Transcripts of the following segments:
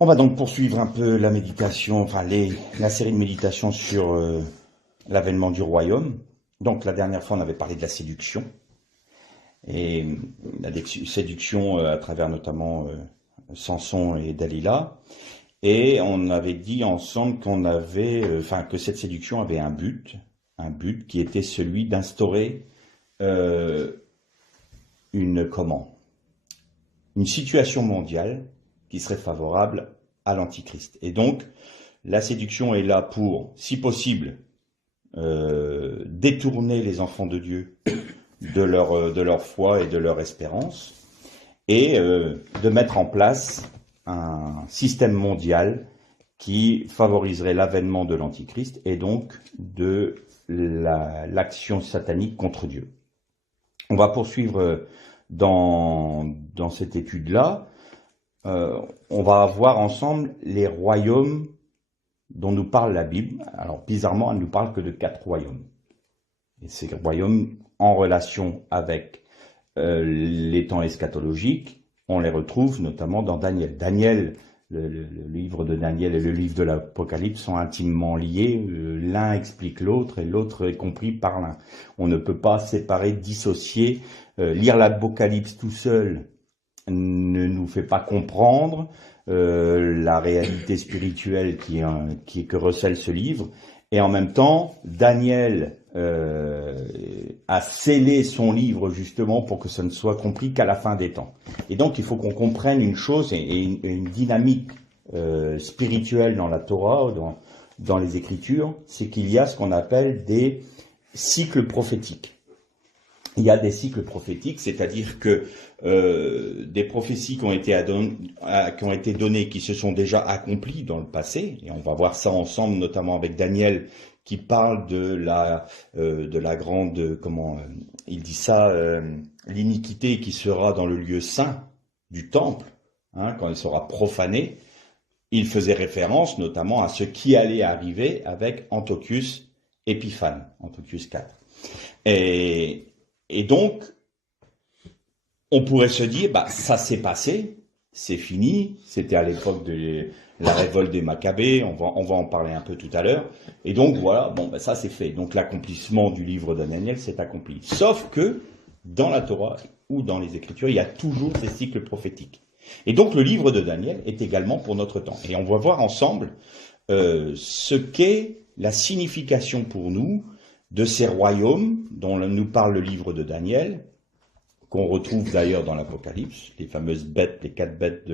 On va donc poursuivre un peu la méditation, la série de méditations sur l'avènement du royaume. Donc la dernière fois, on avait parlé de la séduction, et la séduction à travers notamment Samson et Dalila. Et on avait dit ensemble que cette séduction avait un but qui était celui d'instaurer euh, une une situation mondiale qui serait favorable à l'Antichrist. Et donc, la séduction est là pour, si possible, détourner les enfants de Dieu de leur foi et de leur espérance, et de mettre en place un système mondial qui favoriserait l'avènement de l'Antichrist et donc de l'action satanique contre Dieu. On va poursuivre dans cette étude-là. On va voir ensemble les royaumes dont nous parle la Bible. Alors bizarrement, elle ne nous parle que de 4 royaumes. Et ces royaumes en relation avec les temps eschatologiques, on les retrouve notamment dans Daniel. Daniel, le livre de Daniel et le livre de l'Apocalypse sont intimement liés. L'un explique l'autre et l'autre est compris par l'un. On ne peut pas séparer, dissocier. Lire l'Apocalypse tout seul ne nous fait pas comprendre la réalité spirituelle que recèle ce livre. Et en même temps, Daniel a scellé son livre justement pour que ça ne soit compris qu'à la fin des temps. Et donc il faut qu'on comprenne une chose et une dynamique spirituelle dans la Torah, dans les Écritures, c'est qu'il y a ce qu'on appelle des cycles prophétiques. Il y a des cycles prophétiques, c'est-à-dire que des prophéties qui ont été données, qui se sont déjà accomplies dans le passé, et on va voir ça ensemble, notamment avec Daniel, qui parle de la grande, il dit ça, l'iniquité qui sera dans le lieu saint du temple, quand il sera profané. Il faisait référence notamment à ce qui allait arriver avec Antiochus Épiphane, Antiochus IV. Et donc, on pourrait se dire, ça s'est passé, c'est fini, c'était à l'époque de la révolte des Maccabées, on va en parler un peu tout à l'heure, et donc voilà, ça c'est fait. Donc l'accomplissement du livre de Daniel s'est accompli. Sauf que, dans la Torah ou dans les Écritures, il y a toujours ces cycles prophétiques. Et donc le livre de Daniel est également pour notre temps. Et on va voir ensemble ce qu'est la signification pour nous de ces royaumes dont nous parle le livre de Daniel, qu'on retrouve d'ailleurs dans l'Apocalypse. Les fameuses bêtes, les 4 bêtes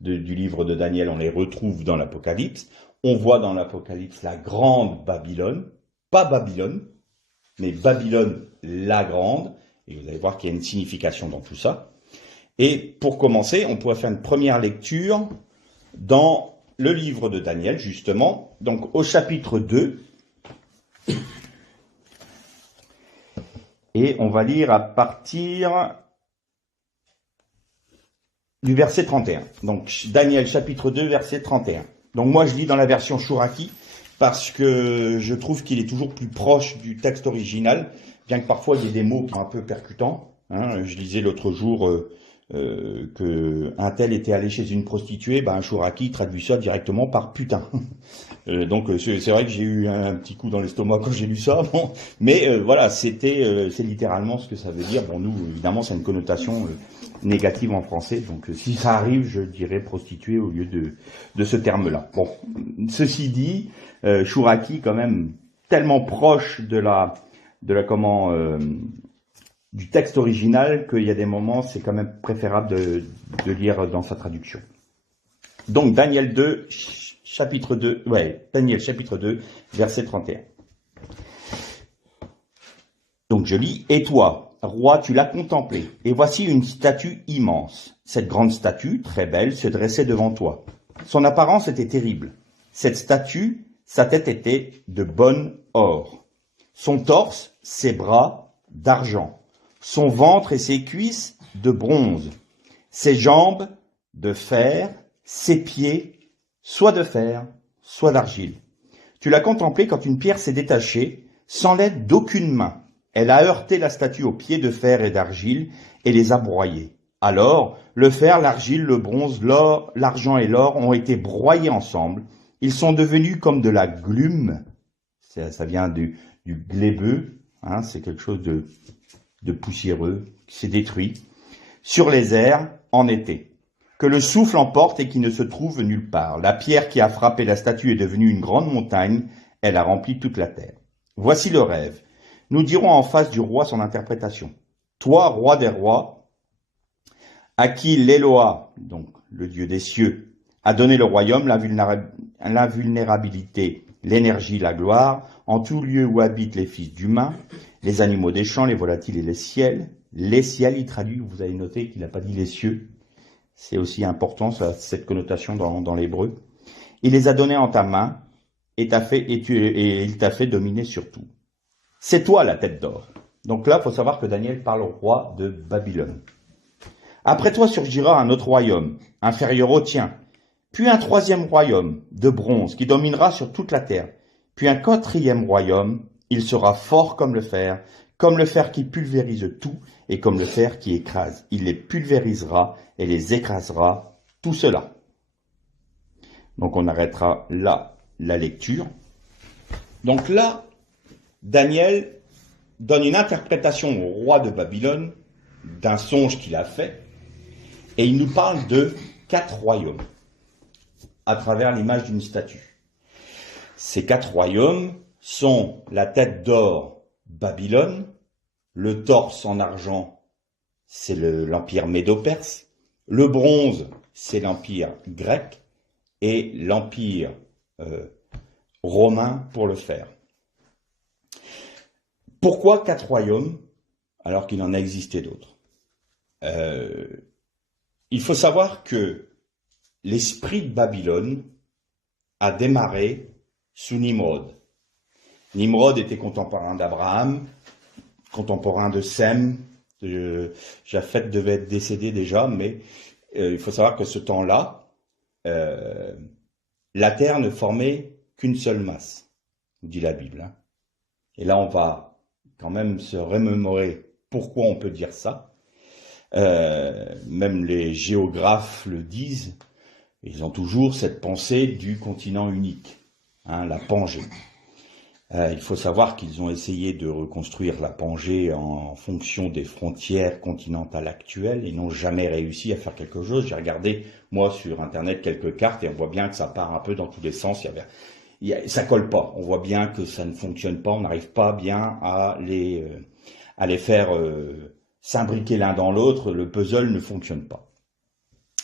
du livre de Daniel, on les retrouve dans l'Apocalypse. On voit dans l'Apocalypse la grande Babylone, pas Babylone, mais Babylone la grande, et vous allez voir qu'il y a une signification dans tout ça. Et pour commencer, on pourrait faire une première lecture dans le livre de Daniel, justement, donc au chapitre 2, et on va lire à partir du verset 31. Donc Daniel chapitre 2, verset 31. Donc moi je lis dans la version Chouraki parce que je trouve qu'il est toujours plus proche du texte original, bien que parfois il y ait des mots qui sont un peu percutants. Je lisais l'autre jour que un tel était allé chez une prostituée, un Chouraki traduit ça directement par putain. Donc c'est vrai que j'ai eu un petit coup dans l'estomac quand j'ai lu ça, mais voilà, c'est littéralement ce que ça veut dire. Nous évidemment c'est une connotation négative en français, donc si ça arrive, je dirais prostituée au lieu de ce terme-là. Ceci dit, Chouraki quand même tellement proche du texte original qu'il y a des moments, c'est quand même préférable de lire dans sa traduction. Donc Daniel 2, chapitre 2, Daniel chapitre 2, verset 31. Donc je lis, « Et toi, roi, tu l'as contemplé, et voici une statue immense. Cette grande statue, très belle, se dressait devant toi. Son apparence était terrible. Cette statue, sa tête était de bon or. Son torse, ses bras, d'argent. Son ventre et ses cuisses, de bronze. Ses jambes, de fer. Ses pieds, soit de fer, soit d'argile. Tu l'as contemplé quand une pierre s'est détachée, sans l'aide d'aucune main. Elle a heurté la statue aux pieds de fer et d'argile et les a broyés. Alors, le fer, l'argile, le bronze, l'or, l'argent et l'or ont été broyés ensemble. Ils sont devenus comme de la glume. Ça vient du glébeux, hein, c'est quelque chose de poussiéreux, qui s'est détruit, sur les airs en été, que le souffle emporte et qui ne se trouve nulle part. La pierre qui a frappé la statue est devenue une grande montagne, elle a rempli toute la terre. Voici le rêve. Nous dirons en face du roi son interprétation. Toi, roi des rois, à qui l'Éloa, donc le Dieu des cieux, a donné le royaume, l'invulnérabilité, l'énergie, la gloire, en tout lieu où habitent les fils d'humains, les animaux des champs, les volatiles et les ciels, il traduit, vous avez noté qu'il n'a pas dit les cieux, c'est aussi important cette connotation dans l'hébreu. Il les a donnés en ta main, et il t'a fait dominer sur tout. C'est toi la tête d'or. Donc là, il faut savoir que Daniel parle au roi de Babylone. Après toi surgira un autre royaume, inférieur au tien, puis un troisième royaume de bronze qui dominera sur toute la terre, puis un quatrième royaume, il sera fort comme le fer qui pulvérise tout et comme le fer qui écrase. Il les pulvérisera et les écrasera, tout cela. Donc on arrêtera là la lecture. Donc là, Daniel donne une interprétation au roi de Babylone d'un songe qu'il a fait, et il nous parle de 4 royaumes à travers l'image d'une statue. Ces 4 royaumes sont la tête d'or, Babylone, le torse en argent, c'est l'empire médo-perse, le bronze, c'est l'empire grec, et l'empire romain pour le fer. Pourquoi 4 royaumes alors qu'il en a existé d'autres? Il faut savoir que l'esprit de Babylone a démarré sous Nimrod. Nimrod était contemporain d'Abraham, contemporain de Sem. Japheth devait être décédé déjà, mais il faut savoir que ce temps-là, la terre ne formait qu'une seule masse, dit la Bible. Hein. Et là, on va quand même se remémorer pourquoi on peut dire ça. Même les géographes le disent, ils ont toujours cette pensée du continent unique, hein, la Pangée. Il faut savoir qu'ils ont essayé de reconstruire la Pangée en fonction des frontières continentales actuelles et n'ont jamais réussi à faire quelque chose. J'ai regardé, moi, sur Internet, quelques cartes et on voit bien que ça part un peu dans tous les sens. Ça colle pas. On voit bien que ça ne fonctionne pas. On n'arrive pas bien à les faire s'imbriquer l'un dans l'autre. Le puzzle ne fonctionne pas.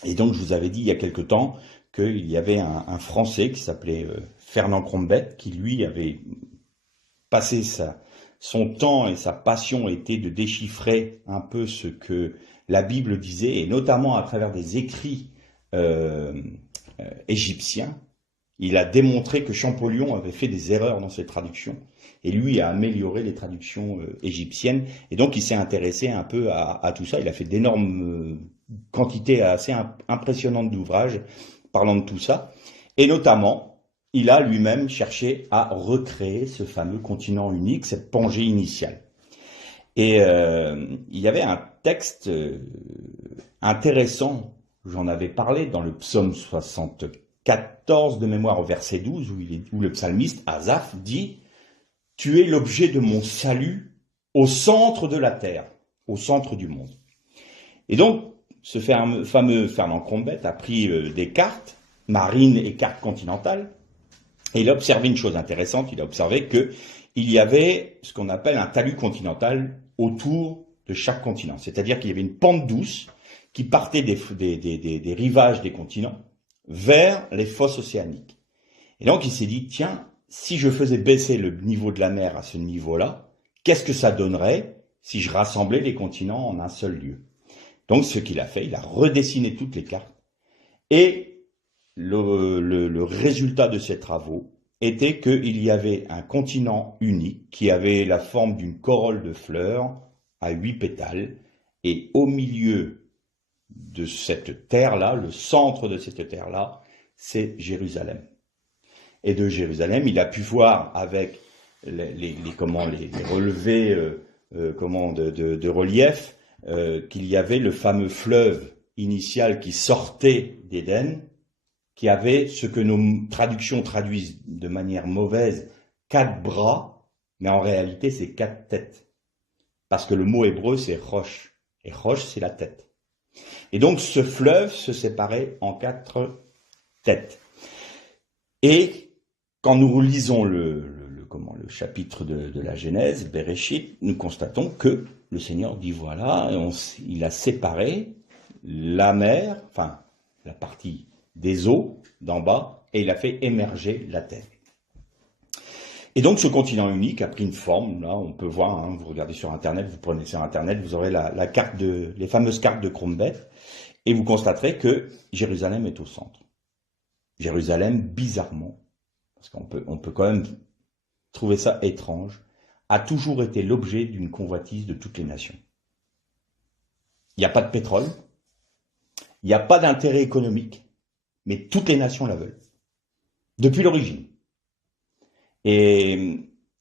Et donc, je vous avais dit il y a quelque temps qu'il y avait un Français qui s'appelait Fernand Crombette, qui lui avait passé son temps et sa passion était de déchiffrer un peu ce que la Bible disait, et notamment à travers des écrits égyptiens. Il a démontré que Champollion avait fait des erreurs dans ses traductions, et lui a amélioré les traductions égyptiennes, et donc il s'est intéressé un peu à tout ça. Il a fait d'énormes quantités assez impressionnantes d'ouvrages parlant de tout ça, et notamment, il a lui-même cherché à recréer ce fameux continent unique, cette Pangée initiale. Et il y avait un texte intéressant, j'en avais parlé dans le psaume 74 de mémoire au verset 12, où le psalmiste Asaph dit « Tu es l'objet de mon salut au centre de la terre, au centre du monde ». Et donc, ce fameux Fernand Crombette a pris des cartes marines et cartes continentales, et il a observé une chose intéressante, il a observé qu'il y avait ce qu'on appelle un talus continental autour de chaque continent. C'est-à-dire qu'il y avait une pente douce qui partait des rivages des continents vers les fosses océaniques. Et donc il s'est dit, tiens, si je faisais baisser le niveau de la mer à ce niveau-là, qu'est-ce que ça donnerait si je rassemblais les continents en un seul lieu? Donc ce qu'il a fait, il a redessiné toutes les cartes, et le résultat de ces travaux était qu'il y avait un continent unique qui avait la forme d'une corolle de fleurs à 8 pétales, et au milieu de cette terre-là, le centre de cette terre-là, c'est Jérusalem. Et de Jérusalem, il a pu voir avec les relevés de relief, qu'il y avait le fameux fleuve initial qui sortait d'Éden, qui avait ce que nos traductions traduisent de manière mauvaise, 4 bras, mais en réalité c'est 4 têtes. Parce que le mot hébreu c'est roche, et roche c'est la tête. Et donc ce fleuve se séparait en 4 têtes. Et quand nous relisons le chapitre de la Genèse, Bereshit, nous constatons que le Seigneur dit voilà, il a séparé la mer, enfin la partie des eaux d'en bas, et il a fait émerger la terre. Et donc ce continent unique a pris une forme, là on peut voir, hein, vous regardez sur internet, vous prenez sur internet, vous aurez la carte les fameuses cartes de Cronbeth, et vous constaterez que Jérusalem est au centre. Jérusalem, bizarrement, parce qu'on peut quand même trouver ça étrange, a toujours été l'objet d'une convoitise de toutes les nations. Il n'y a pas de pétrole, il n'y a pas d'intérêt économique, mais toutes les nations la veulent, depuis l'origine. Et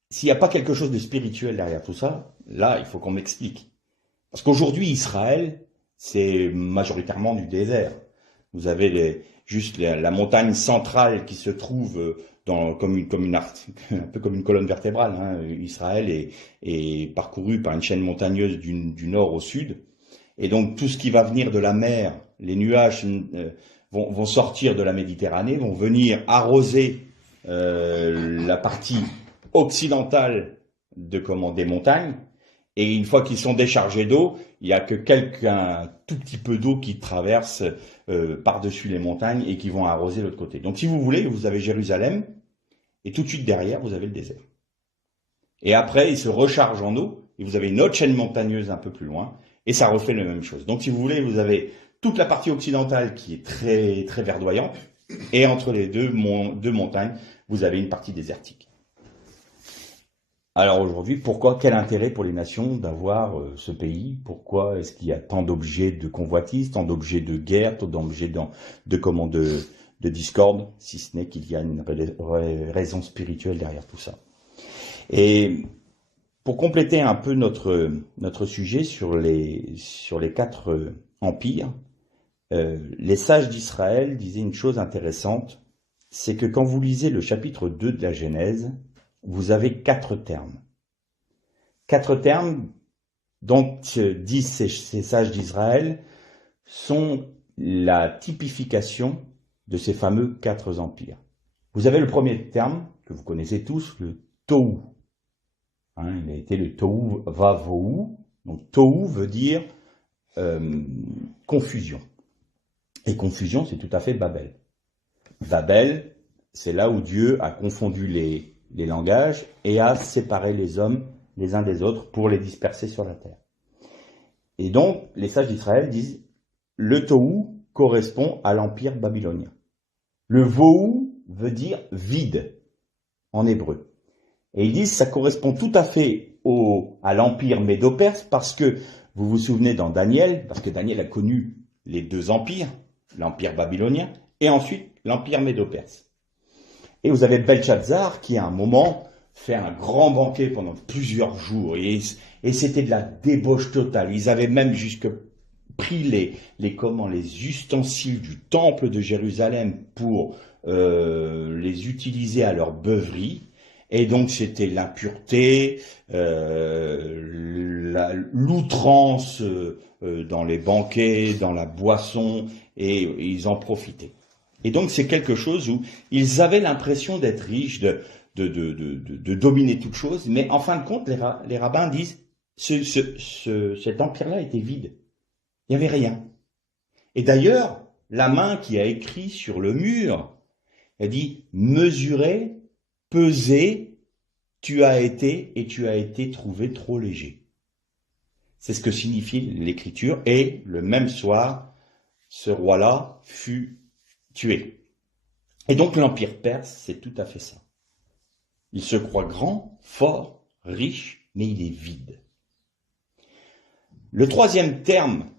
s'il n'y a pas quelque chose de spirituel derrière tout ça, là, il faut qu'on m'explique. Parce qu'aujourd'hui, Israël, c'est majoritairement du désert. Vous avez juste la montagne centrale qui se trouve un peu comme une colonne vertébrale. Hein. Israël est parcouru par une chaîne montagneuse du nord au sud. Et donc tout ce qui va venir de la mer, les nuages vont sortir de la Méditerranée, vont venir arroser la partie occidentale des montagnes. Et une fois qu'ils sont déchargés d'eau, il n'y a que un tout petit peu d'eau qui traverse par-dessus les montagnes et qui vont arroser l'autre côté. Donc si vous voulez, vous avez Jérusalem, et tout de suite derrière, vous avez le désert. Et après, il se recharge en eau, et vous avez une autre chaîne montagneuse un peu plus loin, et ça refait la même chose. Donc si vous voulez, vous avez toute la partie occidentale qui est très, très verdoyante, et entre les deux montagnes, vous avez une partie désertique. Alors aujourd'hui, quel intérêt pour les nations d'avoir ce pays? Pourquoi est-ce qu'il y a tant d'objets de convoitise, tant d'objets de guerre, tant d'objets de discorde, si ce n'est qu'il y a une raison spirituelle derrière tout ça? Et pour compléter un peu notre sujet sur les 4 empires, les sages d'Israël disaient une chose intéressante, c'est que quand vous lisez le chapitre 2 de la Genèse, vous avez 4 termes. 4 termes dont disent ces sages d'Israël sont la typification de ces fameux 4 empires. Vous avez le premier terme, que vous connaissez tous, le Tohu. Hein, il a été le Tohu Vavohu. Donc Tohu veut dire confusion. Et confusion, c'est tout à fait Babel. Babel, c'est là où Dieu a confondu les langages et a séparé les hommes les uns des autres pour les disperser sur la terre. Et donc, les sages d'Israël disent, le Tohu correspond à l'empire babylonien. Le Vohu veut dire vide en hébreu. Et ils disent, ça correspond tout à fait à l'empire médo-perse parce que, vous vous souvenez dans Daniel, parce que Daniel a connu les 2 empires, l'empire babylonien et ensuite l'empire médo-perse. Et vous avez Belshazzar qui, à un moment, fait un grand banquet pendant plusieurs jours. Et c'était de la débauche totale. Ils avaient même jusque pris les ustensiles du temple de Jérusalem pour les utiliser à leur beuverie. Et donc c'était l'impureté, l'outrance dans les banquets, dans la boisson, et ils en profitaient. Et donc c'est quelque chose où ils avaient l'impression d'être riches, de dominer toute chose, mais en fin de compte, les rabbins disent cet empire-là était vide. Il n'y avait rien. Et d'ailleurs, la main qui a écrit sur le mur, elle dit « Mesurez, pesez, tu as été trouvé trop léger ». C'est ce que signifie l'écriture. Et le même soir, ce roi-là fut tué. Et donc l'empire perse, c'est tout à fait ça. Il se croit grand, fort, riche, mais il est vide. Le troisième terme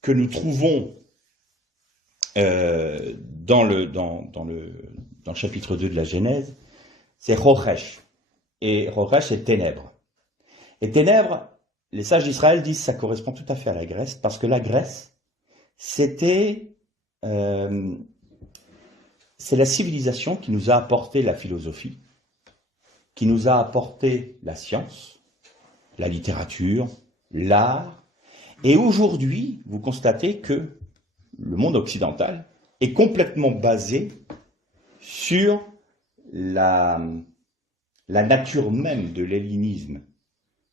que nous trouvons dans le chapitre 2 de la Genèse, c'est Rochesh. Et Rochesh, c'est ténèbres. Et ténèbres, les sages d'Israël disent que ça correspond tout à fait à la Grèce, parce que la Grèce, c'était, c'est la civilisation qui nous a apporté la philosophie, qui nous a apporté la science, la littérature, l'art. Et aujourd'hui, vous constatez que le monde occidental est complètement basé sur la nature même de l'hellénisme.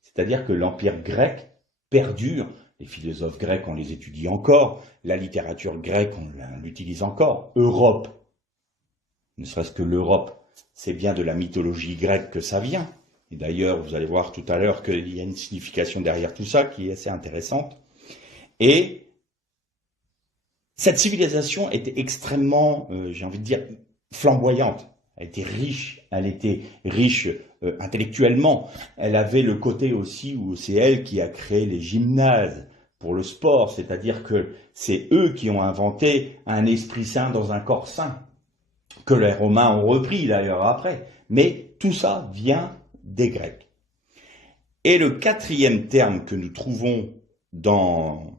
C'est-à-dire que l'empire grec perdure. Les philosophes grecs, on les étudie encore. La littérature grecque, on l'utilise encore. Europe, ne serait-ce que l'Europe, c'est bien de la mythologie grecque que ça vient. Et d'ailleurs, vous allez voir tout à l'heure qu'il y a une signification derrière tout ça qui est assez intéressante. Et cette civilisation était extrêmement, j'ai envie de dire, flamboyante. Elle était riche intellectuellement. Elle avait le côté aussi où c'est elle qui a créé les gymnases pour le sport, c'est-à-dire que c'est eux qui ont inventé un esprit sain dans un corps sain, que les Romains ont repris d'ailleurs après. Mais tout ça vient des Grecs. Et le quatrième terme que nous trouvons dans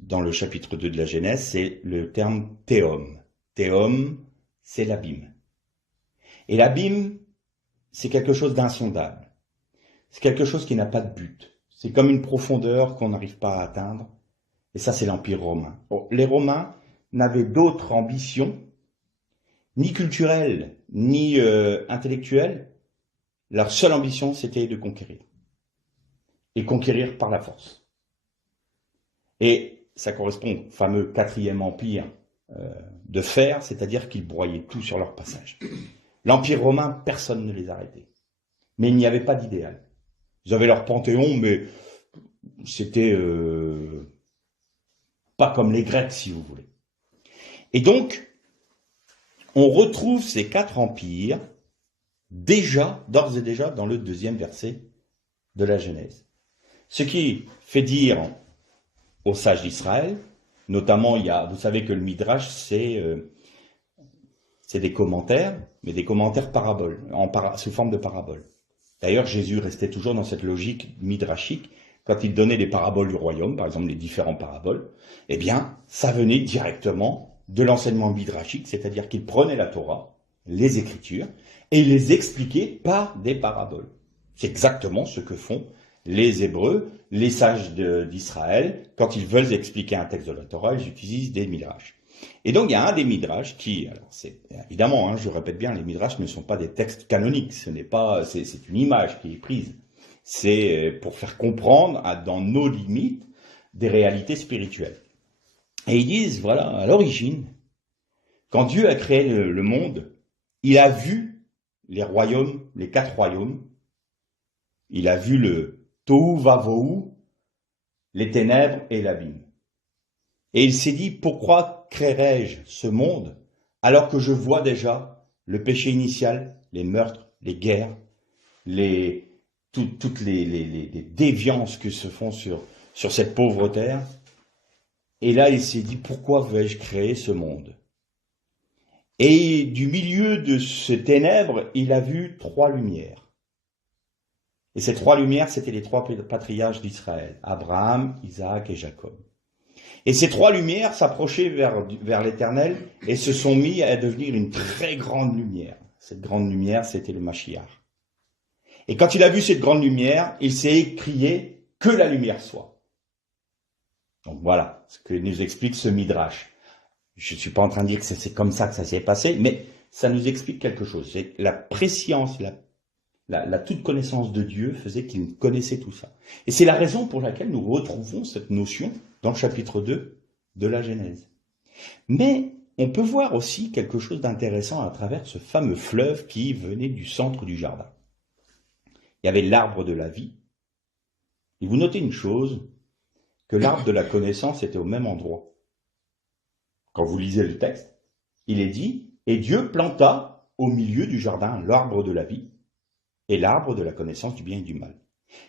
le chapitre 2 de la Genèse, c'est le terme théom. Théom, c'est l'abîme. Et l'abîme, c'est quelque chose d'insondable. C'est quelque chose qui n'a pas de but. C'est comme une profondeur qu'on n'arrive pas à atteindre. Et ça, c'est l'Empire romain. Bon, les Romains n'avaient d'autre ambition, ni culturelle, ni intellectuelle. Leur seule ambition, c'était de conquérir. Et conquérir par la force. Et ça correspond au fameux quatrième empire de fer, c'est-à-dire qu'ils broyaient tout sur leur passage. L'Empire romain, personne ne les arrêtait. Mais il n'y avait pas d'idéal. Ils avaient leur panthéon, mais c'était pas comme les Grecs, si vous voulez. Et donc, on retrouve ces quatre empires d'ores et déjà, dans le deuxième verset de la Genèse. Ce qui fait dire aux sages d'Israël, notamment, vous savez que le Midrash, c'est des commentaires, mais des commentaires paraboles, sous forme de paraboles. D'ailleurs, Jésus restait toujours dans cette logique midrashique. Quand il donnait les paraboles du royaume, par exemple les différentes paraboles, eh bien, ça venait directement de l'enseignement midrashique, c'est-à-dire qu'il prenait la Torah, les Écritures, et il les expliquait par des paraboles. C'est exactement ce que font les Hébreux, les sages d'Israël. Quand ils veulent expliquer un texte de la Torah, ils utilisent des midrash. Et donc, il y a un des midrash qui, alors c'est évidemment, je répète bien, les midrash ne sont pas des textes canoniques, c'est une image qui est prise. C'est pour faire comprendre, dans nos limites, des réalités spirituelles. Et ils disent, voilà, à l'origine, quand Dieu a créé le monde, il a vu les royaumes, les quatre royaumes, il a vu le tohu vavohu, les ténèbres et l'abîme. Et il s'est dit, pourquoi créerais-je ce monde alors que je vois déjà le péché initial, les meurtres, les guerres, toutes les déviances que se font sur cette pauvre terre. Et là, il s'est dit, pourquoi vais-je créer ce monde? Et du milieu de ces ténèbres, il a vu trois lumières. Et ces trois lumières, c'était les trois patriarches d'Israël, Abraham, Isaac et Jacob. Et ces trois lumières s'approchaient vers l'Éternel et se sont mis à devenir une très grande lumière. Cette grande lumière, c'était le Mashiach. Et quand il a vu cette grande lumière, il s'est écrié « que la lumière soit ». Donc voilà ce que nous explique ce Midrash. Je ne suis pas en train de dire que c'est comme ça que ça s'est passé, mais ça nous explique quelque chose. C'est la préscience, la toute connaissance de Dieu faisait qu'il connaissait tout ça. Et c'est la raison pour laquelle nous retrouvons cette notion dans le chapitre 2 de la Genèse. Mais on peut voir aussi quelque chose d'intéressant à travers ce fameux fleuve qui venait du centre du jardin. Il y avait l'arbre de la vie. Et vous notez une chose, que l'arbre de la connaissance était au même endroit. Quand vous lisez le texte, il est dit, et Dieu planta au milieu du jardin l'arbre de la vie et l'arbre de la connaissance du bien et du mal.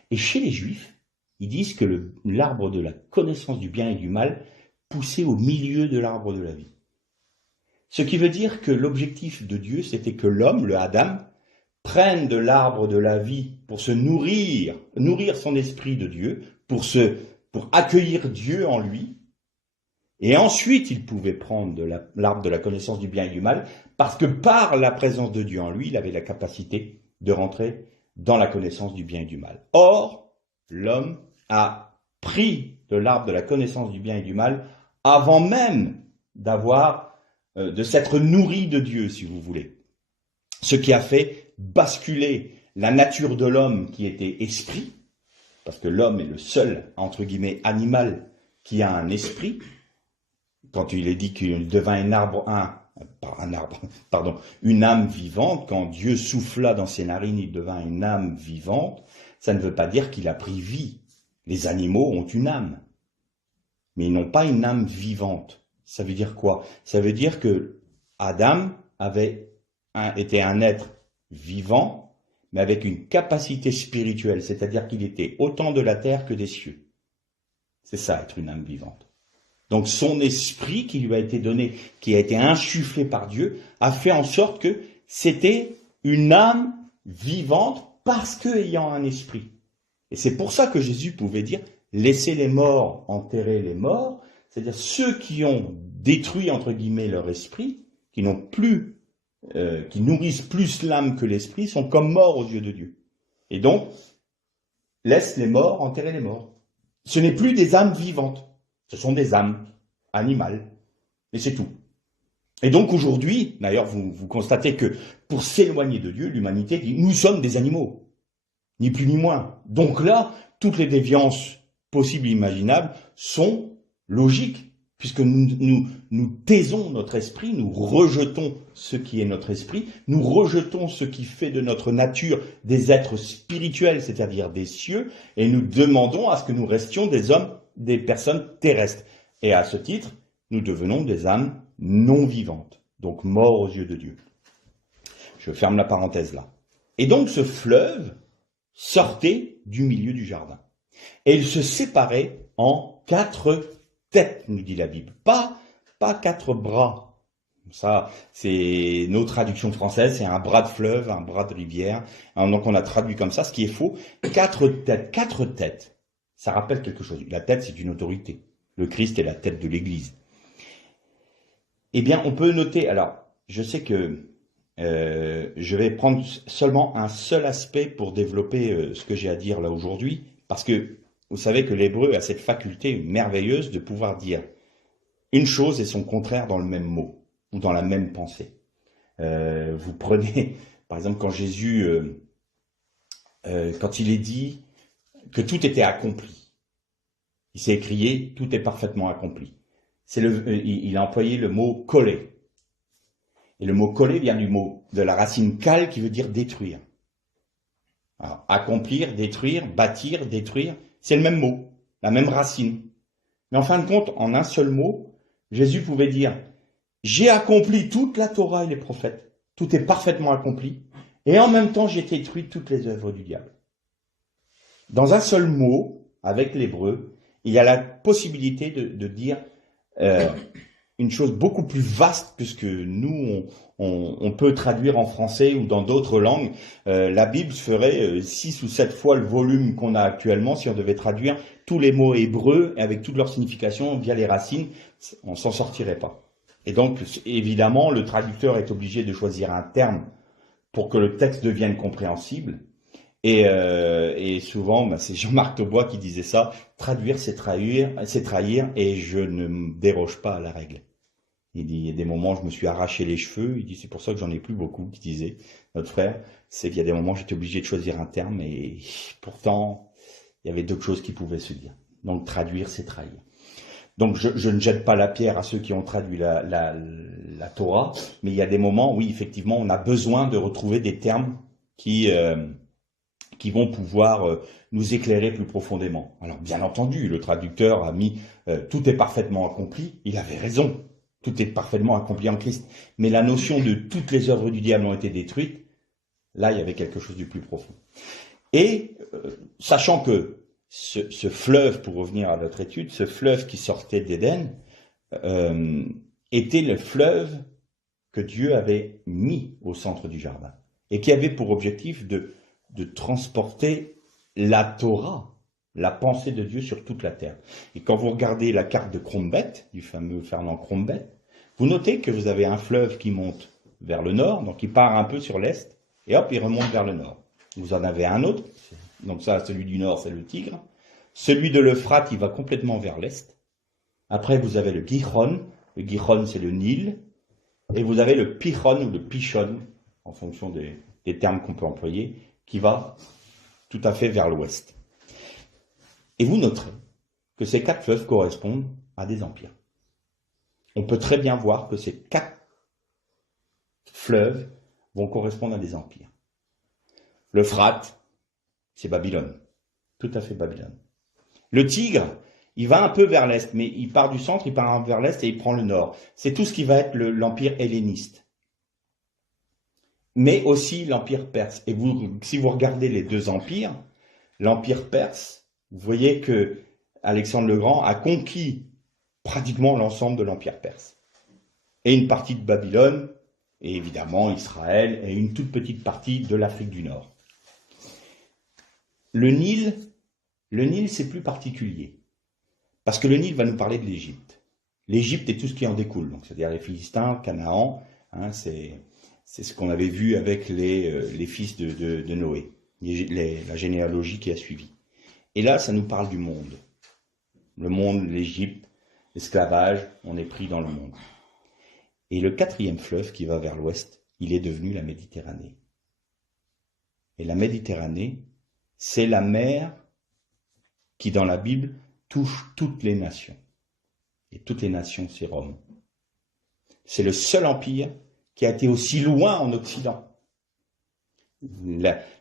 Et chez les Juifs, ils disent que l'arbre de la connaissance du bien et du mal poussait au milieu de l'arbre de la vie. Ce qui veut dire que l'objectif de Dieu, c'était que l'homme, le Adam, prenne de l'arbre de la vie pour se nourrir son esprit de Dieu, pour accueillir Dieu en lui. Et ensuite, il pouvait prendre de l'arbre de la connaissance du bien et du mal, parce que par la présence de Dieu en lui, il avait la capacité de rentrer dans la connaissance du bien et du mal. Or, l'homme a pris de l'arbre de la connaissance du bien et du mal avant même de s'être nourri de Dieu, si vous voulez. Ce qui a fait basculer la nature de l'homme qui était esprit, parce que l'homme est le seul, entre guillemets, animal qui a un esprit. Quand il est dit qu'il devint une âme vivante, quand Dieu souffla dans ses narines, il devint une âme vivante, ça ne veut pas dire qu'il a pris vie. Les animaux ont une âme, mais ils n'ont pas une âme vivante. Ça veut dire quoi? Ça veut dire que Adam était un être vivant, mais avec une capacité spirituelle, c'est-à-dire qu'il était autant de la terre que des cieux. C'est ça, être une âme vivante. Donc son esprit qui lui a été donné, qui a été insufflé par Dieu, a fait en sorte que c'était une âme vivante parce qu'ayant un esprit. Et c'est pour ça que Jésus pouvait dire « laissez les morts enterrer les morts », c'est-à-dire ceux qui ont détruit, entre guillemets, leur esprit, qui nourrissent plus l'âme que l'esprit, sont comme morts aux yeux de Dieu. Et donc, laisse les morts enterrer les morts. Ce n'est plus des âmes vivantes. Ce sont des âmes animales, et c'est tout. Et donc aujourd'hui, d'ailleurs, vous constatez que pour s'éloigner de Dieu, l'humanité dit « nous sommes des animaux », ni plus ni moins. Donc là, toutes les déviances possibles et imaginables sont logiques, puisque nous taisons notre esprit, nous rejetons ce qui est notre esprit, nous rejetons ce qui fait de notre nature des êtres spirituels, c'est-à-dire des cieux, et nous demandons à ce que nous restions des personnes terrestres. Et à ce titre, nous devenons des âmes non vivantes, donc morts aux yeux de Dieu. Je ferme la parenthèse là. Et donc ce fleuve sortait du milieu du jardin. Et il se séparait en 4 têtes, nous dit la Bible. Pas 4 bras. Ça, c'est nos traductions françaises, c'est un bras de fleuve, un bras de rivière. Donc on a traduit comme ça, ce qui est faux. 4 têtes. 4 têtes. Ça rappelle quelque chose. La tête, c'est une autorité. Le Christ est la tête de l'Église. Eh bien, on peut noter, alors, je sais que je vais prendre seulement un seul aspect pour développer ce que j'ai à dire là aujourd'hui, parce que vous savez que l'hébreu a cette faculté merveilleuse de pouvoir dire une chose et son contraire dans le même mot, ou dans la même pensée. Vous prenez, par exemple, quand Jésus, quand il est dit que tout était accompli, il s'est écrié « tout est parfaitement accompli ». Il a employé le mot « collé ». Et le mot « collé » vient de la racine « kal » qui veut dire « détruire ». Alors, accomplir, détruire, bâtir, détruire, c'est le même mot, la même racine. Mais en fin de compte, en un seul mot, Jésus pouvait dire « j'ai accompli toute la Torah et les prophètes, tout est parfaitement accompli, et en même temps j'ai détruit toutes les œuvres du diable ». Dans un seul mot, avec l'hébreu, il y a la possibilité de dire une chose beaucoup plus vaste que ce que nous, on peut traduire en français ou dans d'autres langues. La Bible ferait 6 ou 7 fois le volume qu'on a actuellement si on devait traduire tous les mots hébreux avec toute leur signification via les racines. On s'en sortirait pas. Et donc, évidemment, le traducteur est obligé de choisir un terme pour que le texte devienne compréhensible. Et souvent, c'est Jean-Marc Taubois qui disait ça, traduire c'est trahir, et je ne me déroge pas à la règle. Il dit, il y a des moments, je me suis arraché les cheveux, il dit, c'est pour ça que j'en ai plus beaucoup, qui disait, notre frère, c'est qu'il y a des moments, j'étais obligé de choisir un terme, et pourtant, il y avait d'autres choses qui pouvaient se dire. Donc, traduire, c'est trahir. Donc, je ne jette pas la pierre à ceux qui ont traduit la Torah, mais il y a des moments, oui, effectivement, on a besoin de retrouver des termes qui vont pouvoir nous éclairer plus profondément. Alors, bien entendu, le traducteur a mis « tout est parfaitement accompli », il avait raison, tout est parfaitement accompli en Christ. Mais la notion de « toutes les œuvres du diable ont été détruites », là, il y avait quelque chose de plus profond. Et, sachant que ce fleuve, pour revenir à notre étude, ce fleuve qui sortait d'Éden, était le fleuve que Dieu avait mis au centre du jardin, et qui avait pour objectif de transporter la Torah, la pensée de Dieu sur toute la terre. Et quand vous regardez la carte de Crombet, du fameux Fernand Crombet, vous notez que vous avez un fleuve qui monte vers le nord, donc il part un peu sur l'est, et hop, il remonte vers le nord. Vous en avez un autre, donc ça, celui du nord, c'est le Tigre. Celui de l'Euphrate, il va complètement vers l'est. Après, vous avez le Gihon c'est le Nil, et vous avez le Pichon ou le Pichon, en fonction des termes qu'on peut employer, qui va tout à fait vers l'ouest. Et vous noterez que ces 4 fleuves correspondent à des empires. On peut très bien voir que ces 4 fleuves vont correspondre à des empires. L'Euphrate, c'est Babylone, tout à fait Babylone. Le Tigre, il va un peu vers l'est, mais il part du centre, il part vers l'est et il prend le nord. C'est tout ce qui va être l'empire helléniste. Mais aussi l'empire perse. Et si vous regardez les 2 empires, l'empire perse, vous voyez que Alexandre le Grand a conquis pratiquement l'ensemble de l'empire perse. Et une partie de Babylone, et évidemment Israël, et une toute petite partie de l'Afrique du Nord. Le Nil, c'est plus particulier. Parce que le Nil va nous parler de l'Égypte. L'Égypte et tout ce qui en découle, donc c'est-à-dire les Philistins, Canaan, hein, c'est ce qu'on avait vu avec les fils de Noé, la généalogie qui a suivi. Et là, ça nous parle du monde. Le monde, l'Égypte, l'esclavage, on est pris dans le monde. Et le 4e fleuve qui va vers l'ouest, il est devenu la Méditerranée. Et la Méditerranée, c'est la mer qui, dans la Bible, touche toutes les nations. Et toutes les nations, c'est Rome. C'est le seul empire qui a été aussi loin en Occident.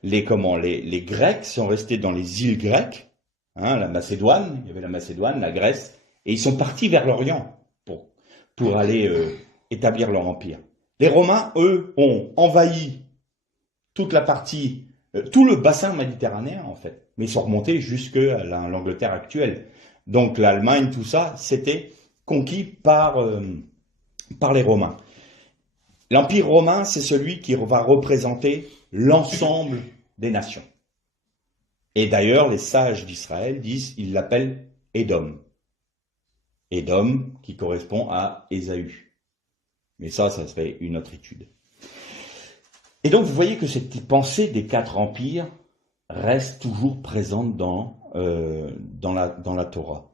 Les Grecs sont restés dans les îles grecques, hein, la Macédoine, il y avait la Macédoine, la Grèce, et ils sont partis vers l'Orient pour aller établir leur empire. Les Romains, eux, ont envahi toute la partie, tout le bassin méditerranéen en fait, mais ils sont remontés jusqu'à l'Angleterre actuelle. Donc l'Allemagne, tout ça, c'était conquis par les Romains. L'Empire romain, c'est celui qui va représenter l'ensemble des nations. Et d'ailleurs, les sages d'Israël ils l'appellent Édom. Édom qui correspond à Ésaü. Mais ça serait une autre étude. Et donc, vous voyez que cette pensée des 4 empires reste toujours présente dans la Torah.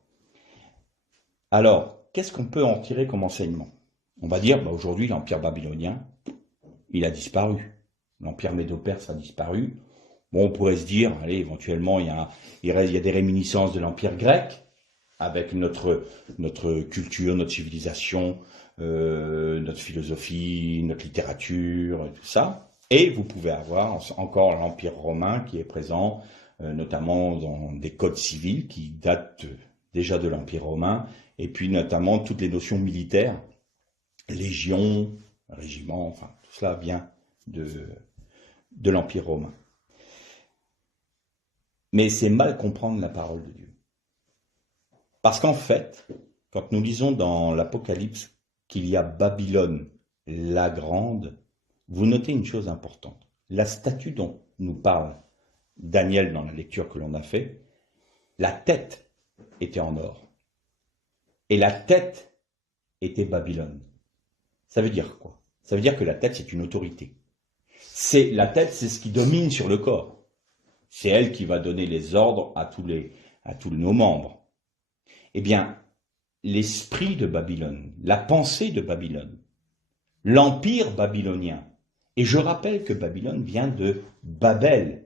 Alors, qu'est-ce qu'on peut en tirer comme enseignement? On va dire, aujourd'hui, l'empire babylonien, il a disparu. L'empire médo-perse a disparu. Bon, on pourrait se dire, allez, éventuellement, il y a des réminiscences de l'empire grec, avec notre culture, notre civilisation, notre philosophie, notre littérature, tout ça. Et vous pouvez avoir encore l'empire romain qui est présent, notamment dans des codes civils qui datent déjà de l'empire romain, et puis notamment toutes les notions militaires, légion, régiment, enfin tout cela vient de l'empire romain. Mais c'est mal comprendre la parole de Dieu. Parce qu'en fait, quand nous lisons dans l'Apocalypse qu'il y a Babylone la grande, vous notez une chose importante. La statue dont nous parle Daniel dans la lecture que l'on a fait, la tête était en or. Et la tête était Babylone. Ça veut dire quoi? Ça veut dire que la tête, c'est une autorité. La tête, c'est ce qui domine sur le corps. C'est elle qui va donner les ordres à tous nos membres. Eh bien, l'esprit de Babylone, la pensée de Babylone, l'empire babylonien, et je rappelle que Babylone vient de Babel,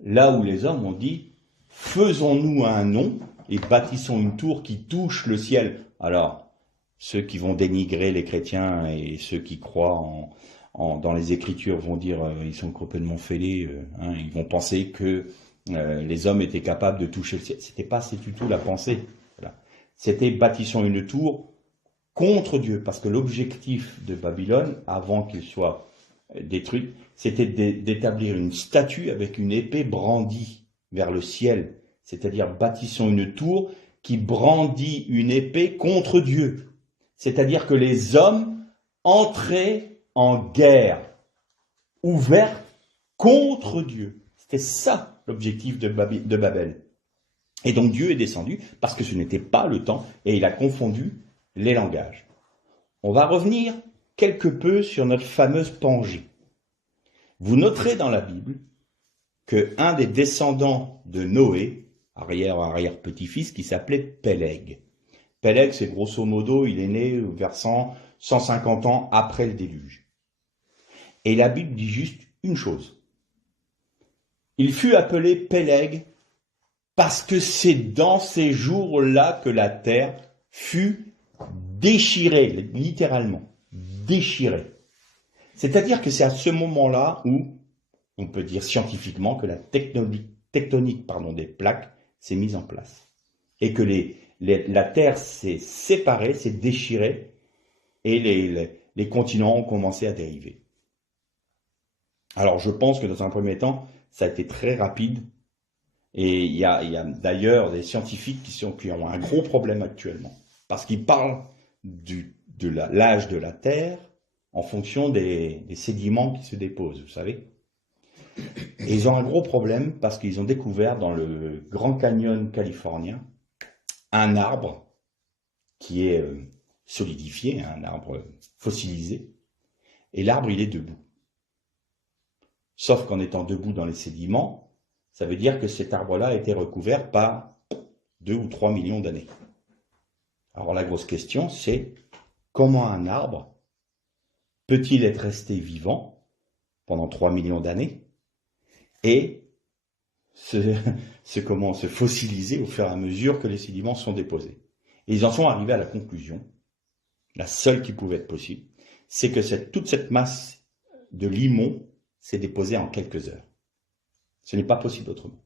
là où les hommes ont dit « faisons-nous un nom et bâtissons une tour qui touche le ciel ». Alors, ceux qui vont dénigrer les chrétiens et ceux qui croient dans les Écritures vont dire ils sont complètement fêlés, ils vont penser que les hommes étaient capables de toucher le ciel. C'était pas du tout la pensée. Voilà. C'était bâtissons une tour contre Dieu, parce que l'objectif de Babylone, avant qu'il soit détruit, c'était d'établir une statue avec une épée brandie vers le ciel, c'est-à-dire bâtissons une tour qui brandit une épée contre Dieu. C'est-à-dire que les hommes entraient en guerre ouverte contre Dieu. C'était ça l'objectif de Babel. Et donc Dieu est descendu parce que ce n'était pas le temps et il a confondu les langages. On va revenir quelque peu sur notre fameuse Pangée. Vous noterez dans la Bible qu'un des descendants de Noé, arrière-petit-fils, qui s'appelait Péleg. Péleg, c'est grosso modo, il est né vers 150 ans après le déluge. Et la Bible dit juste une chose. Il fut appelé Péleg parce que c'est dans ces jours-là que la terre fut déchirée, littéralement, déchirée. C'est-à-dire que c'est à ce moment-là où on peut dire scientifiquement que la tectonique des plaques s'est mise en place. Et que la Terre s'est séparée, s'est déchirée, et les continents ont commencé à dériver. Alors je pense que dans un premier temps, ça a été très rapide, et il y a d'ailleurs des scientifiques qui ont un gros problème actuellement, parce qu'ils parlent de l'âge de la Terre en fonction des sédiments qui se déposent, vous savez. Et ils ont un gros problème parce qu'ils ont découvert dans le Grand Canyon californien un arbre qui est solidifié, un arbre fossilisé, et l'arbre il est debout. Sauf qu'en étant debout dans les sédiments, ça veut dire que cet arbre-là a été recouvert par 2 ou 3 millions d'années. Alors la grosse question c'est comment un arbre peut-il être resté vivant pendant 3 millions d'années et se fossiliser au fur et à mesure que les sédiments sont déposés. Et ils en sont arrivés à la conclusion, la seule qui pouvait être possible, c'est que toute cette masse de limon s'est déposée en quelques heures. Ce n'est pas possible autrement.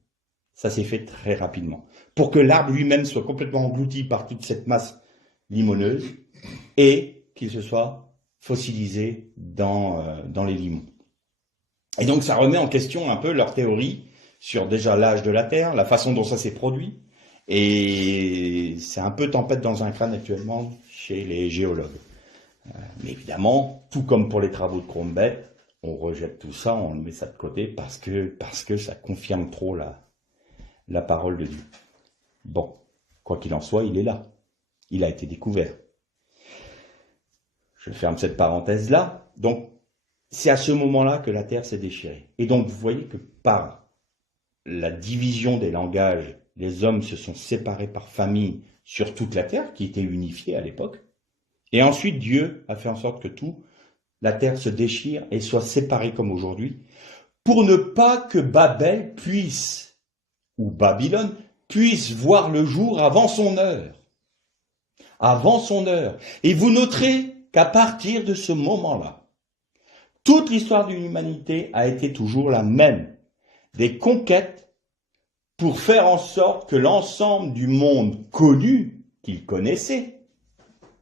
Ça s'est fait très rapidement. Pour que l'arbre lui-même soit complètement englouti par toute cette masse limoneuse et qu'il se soit fossilisé dans les limons. Et donc ça remet en question un peu leur théorie sur déjà l'âge de la Terre, la façon dont ça s'est produit, et c'est un peu tempête dans un crâne actuellement chez les géologues. Mais évidemment, tout comme pour les travaux de Cronbet, on rejette tout ça, on met ça de côté parce que ça confirme trop la parole de Dieu. Bon, quoi qu'il en soit, il est là. Il a été découvert. Je ferme cette parenthèse-là. Donc, c'est à ce moment-là que la terre s'est déchirée. Et donc, vous voyez que par la division des langages, les hommes se sont séparés par famille sur toute la terre, qui était unifiée à l'époque. Et ensuite, Dieu a fait en sorte que la terre se déchire et soit séparée comme aujourd'hui, pour ne pas que Babel ou Babylone, puisse voir le jour avant son heure. Avant son heure. Et vous noterez qu'à partir de ce moment-là, toute l'histoire de l'humanité a été toujours la même. Des conquêtes pour faire en sorte que l'ensemble du monde connu, qu'il connaissait,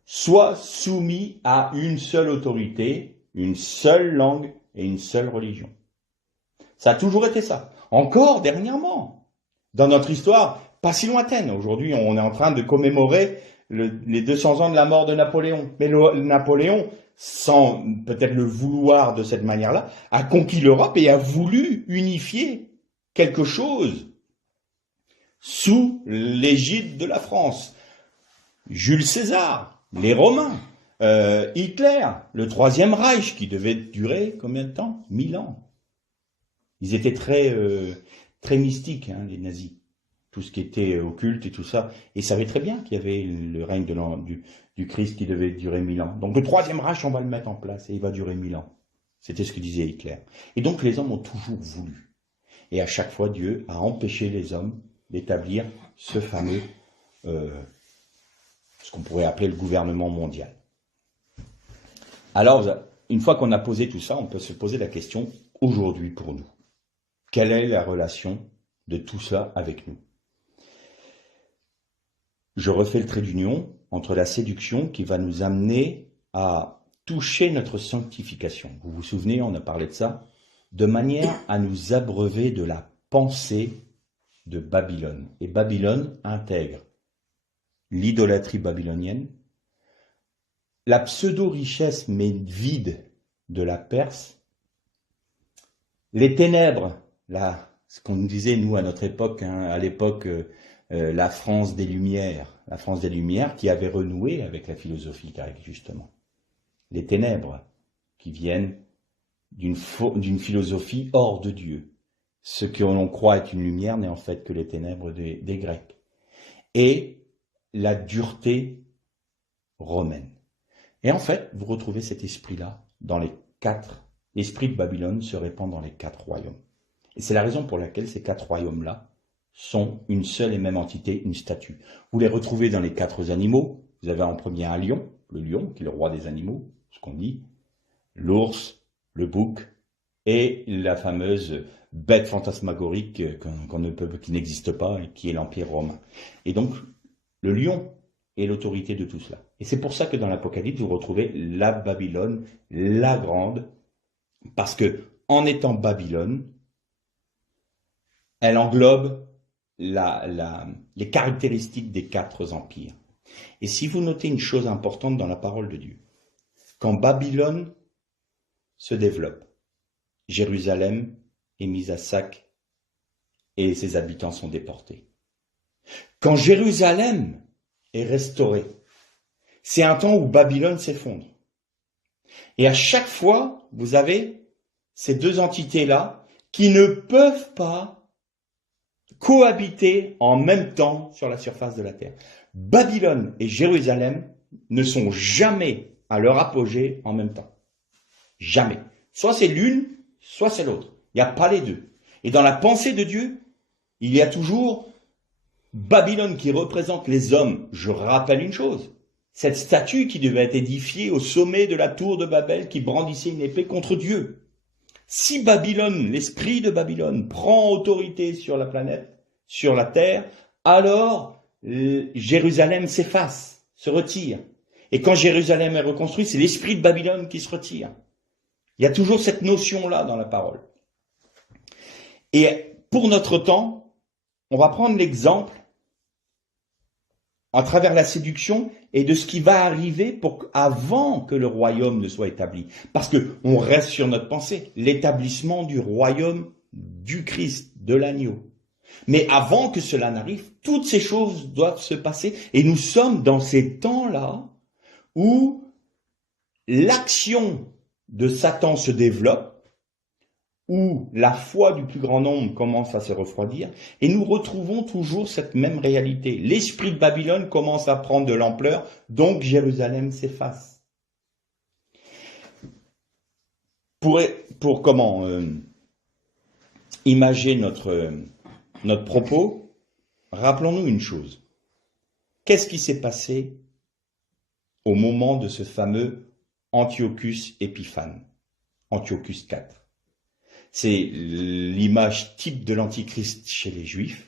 soit soumis à une seule autorité, une seule langue et une seule religion. Ça a toujours été ça. Encore dernièrement, dans notre histoire, pas si lointaine. Aujourd'hui, on est en train de commémorer les 200 ans de la mort de Napoléon. Mais Napoléon, sans peut-être le vouloir de cette manière-là, a conquis l'Europe et a voulu unifier quelque chose sous l'égide de la France. Jules César, les Romains, Hitler, le Troisième Reich qui devait durer combien de temps? 1000 ans. Ils étaient très mystiques, hein, les nazis. Tout ce qui était occulte et tout ça. Et ils savaient très bien qu'il y avait le règne du Christ qui devait durer 1000 ans. Donc le Troisième Reich, on va le mettre en place et il va durer 1000 ans. C'était ce que disait Hitler. Et donc les hommes ont toujours voulu. Et à chaque fois, Dieu a empêché les hommes d'établir ce fameux, ce qu'on pourrait appeler le gouvernement mondial. Alors, une fois qu'on a posé tout ça, on peut se poser la question, aujourd'hui pour nous, quelle est la relation de tout ça avec nous? Je refais le trait d'union entre la séduction qui va nous amener à toucher notre sanctification. Vous vous souvenez, on a parlé de ça, de manière à nous abreuver de la pensée de Babylone. Et Babylone intègre l'idolâtrie babylonienne, la pseudo-richesse mais vide de la Perse, les ténèbres, ce qu'on nous disait, nous, à notre époque, hein, à l'époque, la France des Lumières qui avait renoué avec la philosophie grecque, justement. Les ténèbres qui viennent d'une philosophie hors de Dieu. Ce que l'on croit être une lumière n'est en fait que les ténèbres des Grecs. Et la dureté romaine. Et en fait, vous retrouvez cet esprit-là dans les 4. L'esprit de Babylone se répand dans les 4 royaumes. Et c'est la raison pour laquelle ces 4 royaumes-là sont une seule et même entité, une statue. Vous les retrouvez dans les 4 animaux. Vous avez en premier un lion, le lion, qui est le roi des animaux, ce qu'on dit, l'ours, le bouc, et la fameuse bête fantasmagorique qui n'existe pas et qui est l'Empire romain. Et donc, le lion est l'autorité de tout cela. Et c'est pour ça que dans l'Apocalypse, vous retrouvez la Babylone, la grande, parce que en étant Babylone, elle englobe les caractéristiques des 4 empires. Et si vous notez une chose importante dans la parole de Dieu, quand Babylone se développe, Jérusalem est mise à sac et ses habitants sont déportés. Quand Jérusalem est restaurée, c'est un temps où Babylone s'effondre. Et à chaque fois, vous avez ces 2 entités-là qui ne peuvent pas cohabiter en même temps sur la surface de la terre. Babylone et Jérusalem ne sont jamais à leur apogée en même temps. Jamais. Soit c'est l'une, soit c'est l'autre. Il n'y a pas les deux. Et dans la pensée de Dieu, il y a toujours Babylone qui représente les hommes. Je rappelle une chose. Cette statue qui devait être édifiée au sommet de la tour de Babel qui brandissait une épée contre Dieu. Si Babylone, l'esprit de Babylone, prend autorité sur la planète, sur la terre, alors Jérusalem s'efface, se retire. Et quand Jérusalem est reconstruite, c'est l'esprit de Babylone qui se retire. Il y a toujours cette notion-là dans la parole. Et pour notre temps, on va prendre l'exemple à travers la séduction et de ce qui va arriver avant que le royaume ne soit établi. Parce que on reste sur notre pensée, l'établissement du royaume du Christ, de l'agneau. Mais avant que cela n'arrive, toutes ces choses doivent se passer. Et nous sommes dans ces temps-là où l'action de Satan se développe, où la foi du plus grand nombre commence à se refroidir, et nous retrouvons toujours cette même réalité. L'esprit de Babylone commence à prendre de l'ampleur, donc Jérusalem s'efface. Pour comment imager notre propos, rappelons-nous une chose. Qu'est-ce qui s'est passé au moment de ce fameux Antiochus Épiphane, Antiochus IV? C'est l'image type de l'Antichrist chez les Juifs.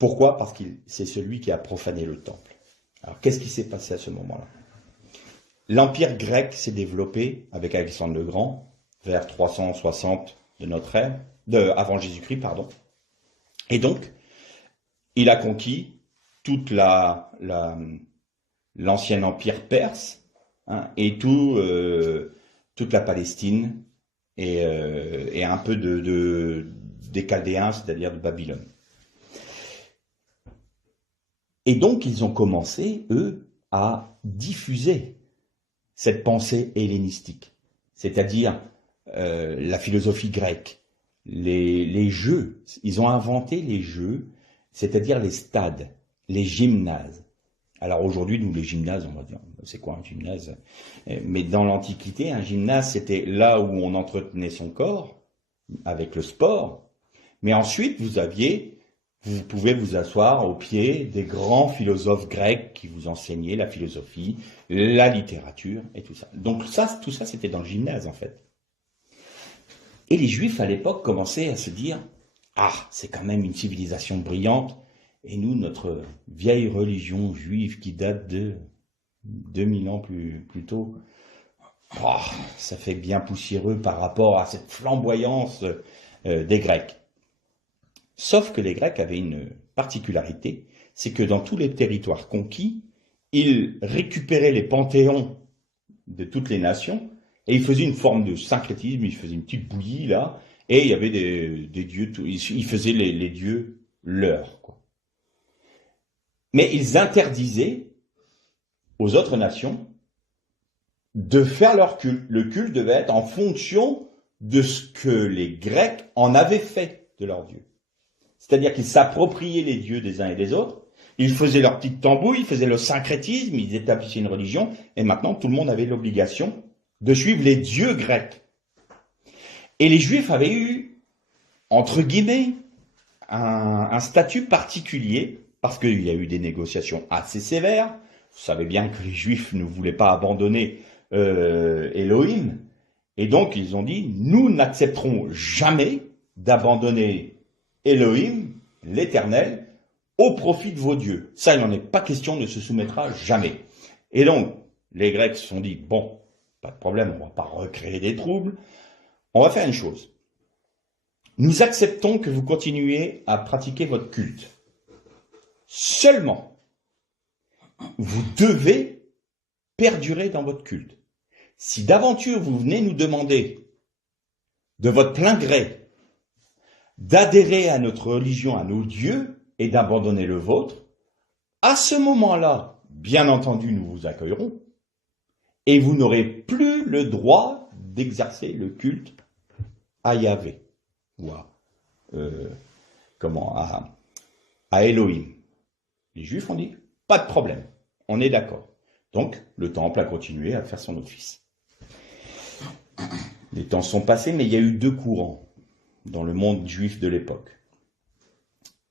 Pourquoi? Parce que c'est celui qui a profané le temple. Alors, qu'est-ce qui s'est passé à ce moment-là? L'Empire grec s'est développé avec Alexandre le Grand vers 360 de notre ère, avant Jésus-Christ, pardon. Et donc, il a conquis toute l'ancien empire perse, hein, et toute la Palestine et un peu des Chaldéens, c'est-à-dire de Babylone. Et donc, ils ont commencé, eux, à diffuser cette pensée hellénistique, c'est-à-dire la philosophie grecque, les jeux. Ils ont inventé les jeux, c'est-à-dire les stades, les gymnases. Alors aujourd'hui, nous, les gymnases, on va dire, c'est quoi un gymnase? Mais dans l'Antiquité, un gymnase, c'était là où on entretenait son corps, avec le sport. Mais ensuite, vous pouvez vous asseoir au pied des grands philosophes grecs qui vous enseignaient la philosophie, la littérature et tout ça. Donc tout ça, c'était dans le gymnase, en fait. Et les Juifs, à l'époque, commençaient à se dire « Ah, c'est quand même une civilisation brillante. » Et nous, notre vieille religion juive qui date de 2000 ans plus tôt, oh, ça fait bien poussiéreux par rapport à cette flamboyance des Grecs. Sauf que les Grecs avaient une particularité, c'est que dans tous les territoires conquis, ils récupéraient les panthéons de toutes les nations et ils faisaient une forme de syncrétisme, ils faisaient une petite bouillie là, Et il y avait des dieux, ils faisaient les dieux leurs, quoi. Mais ils interdisaient aux autres nations de faire leur culte. Le culte devait être en fonction de ce que les Grecs en avaient fait de leurs dieux. C'est-à-dire qu'ils s'appropriaient les dieux des uns et des autres, ils faisaient leur petite tambouille, ils faisaient le syncrétisme, ils établissaient une religion, et maintenant tout le monde avait l'obligation de suivre les dieux grecs. Et les Juifs avaient eu, entre guillemets, un statut particulier, parce qu'il y a eu des négociations assez sévères. Vous savez bien que les Juifs ne voulaient pas abandonner Elohim, et donc ils ont dit, nous n'accepterons jamais d'abandonner Elohim, l'Éternel, au profit de vos dieux. Ça, il n'en est pas question, ne se soumettra jamais. Et donc, les Grecs se sont dit, bon, pas de problème, on ne va pas recréer des troubles, on va faire une chose. Nous acceptons que vous continuiez à pratiquer votre culte. Seulement, vous devez perdurer dans votre culte. Si d'aventure vous venez nous demander, de votre plein gré, d'adhérer à notre religion, à nos dieux, et d'abandonner le vôtre, à ce moment-là, bien entendu, nous vous accueillerons, et vous n'aurez plus le droit d'exercer le culte à Yahvé, ou à Elohim. Les Juifs ont dit, pas de problème, on est d'accord. Donc, le temple a continué à faire son office. Les temps sont passés, mais il y a eu deux courants dans le monde juif de l'époque.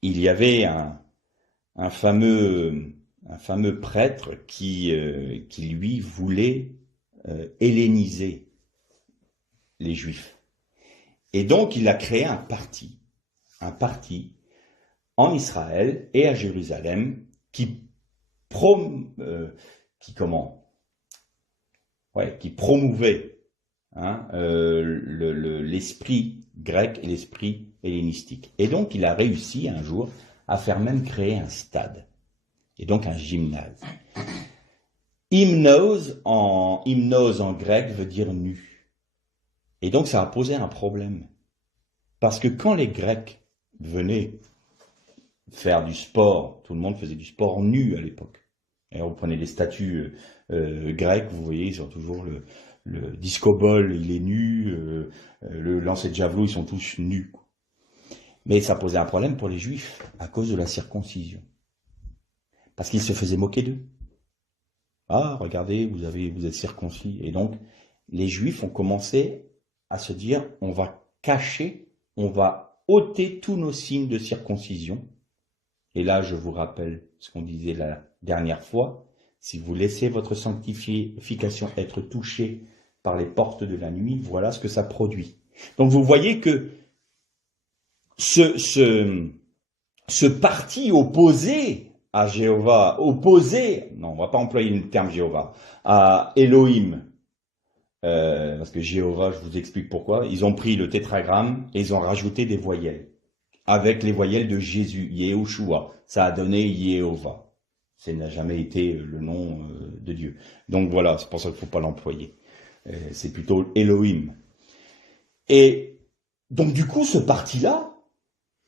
Il y avait un fameux prêtre qui lui voulait helléniser les Juifs. Et donc il a créé un parti en Israël et à Jérusalem qui promouvait l'esprit grec et l'esprit hellénistique. Et donc, il a réussi un jour à faire même créer un stade, et donc un gymnase. Hymnos en grec veut dire nu. Et donc, ça a posé un problème. Parce que quand les Grecs venaient faire du sport, tout le monde faisait du sport nu à l'époque. Et vous prenez les statues grecques, vous voyez, ils ont toujours le disco-ball, il est nu, le lancer de javelot, ils sont tous nus. Mais ça posait un problème pour les Juifs à cause de la circoncision. Parce qu'ils se faisaient moquer d'eux. Ah, regardez, vous êtes circoncis. Et donc, les Juifs ont commencé à se dire, on va cacher, on va ôter tous nos signes de circoncision. Et là, je vous rappelle ce qu'on disait la dernière fois. Si vous laissez votre sanctification être touchée par les portes de la nuit, voilà ce que ça produit. Donc vous voyez que ce parti opposé à Jéhovah, non, on va pas employer le terme Jéhovah, à Elohim, parce que Jéhovah, je vous explique pourquoi, ils ont pris le tétragramme et ils ont rajouté des voyelles, avec les voyelles de Jésus, Yehoshua, ça a donné Jéhovah. Ça n'a jamais été le nom de Dieu. Donc voilà, c'est pour ça qu'il ne faut pas l'employer. C'est plutôt Elohim. Et donc du coup, ce parti-là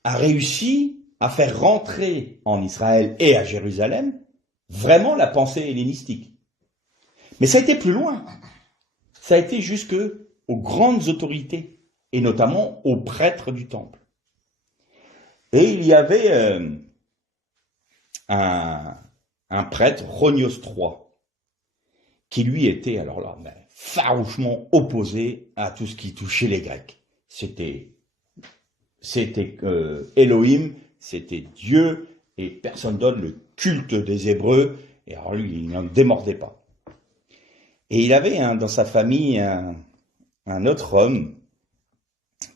a réussi à faire rentrer en Israël et à Jérusalem vraiment la pensée hellénistique. Mais ça a été plus loin. Ça a été jusque aux grandes autorités, et notamment aux prêtres du temple. Et il y avait un prêtre, Ronios III, qui lui était, alors là, farouchement opposé à tout ce qui touchait les Grecs. C'était Elohim, c'était Dieu, et personne donne le culte des Hébreux, et alors lui, il n'en démordait pas. Et il avait dans sa famille un autre homme,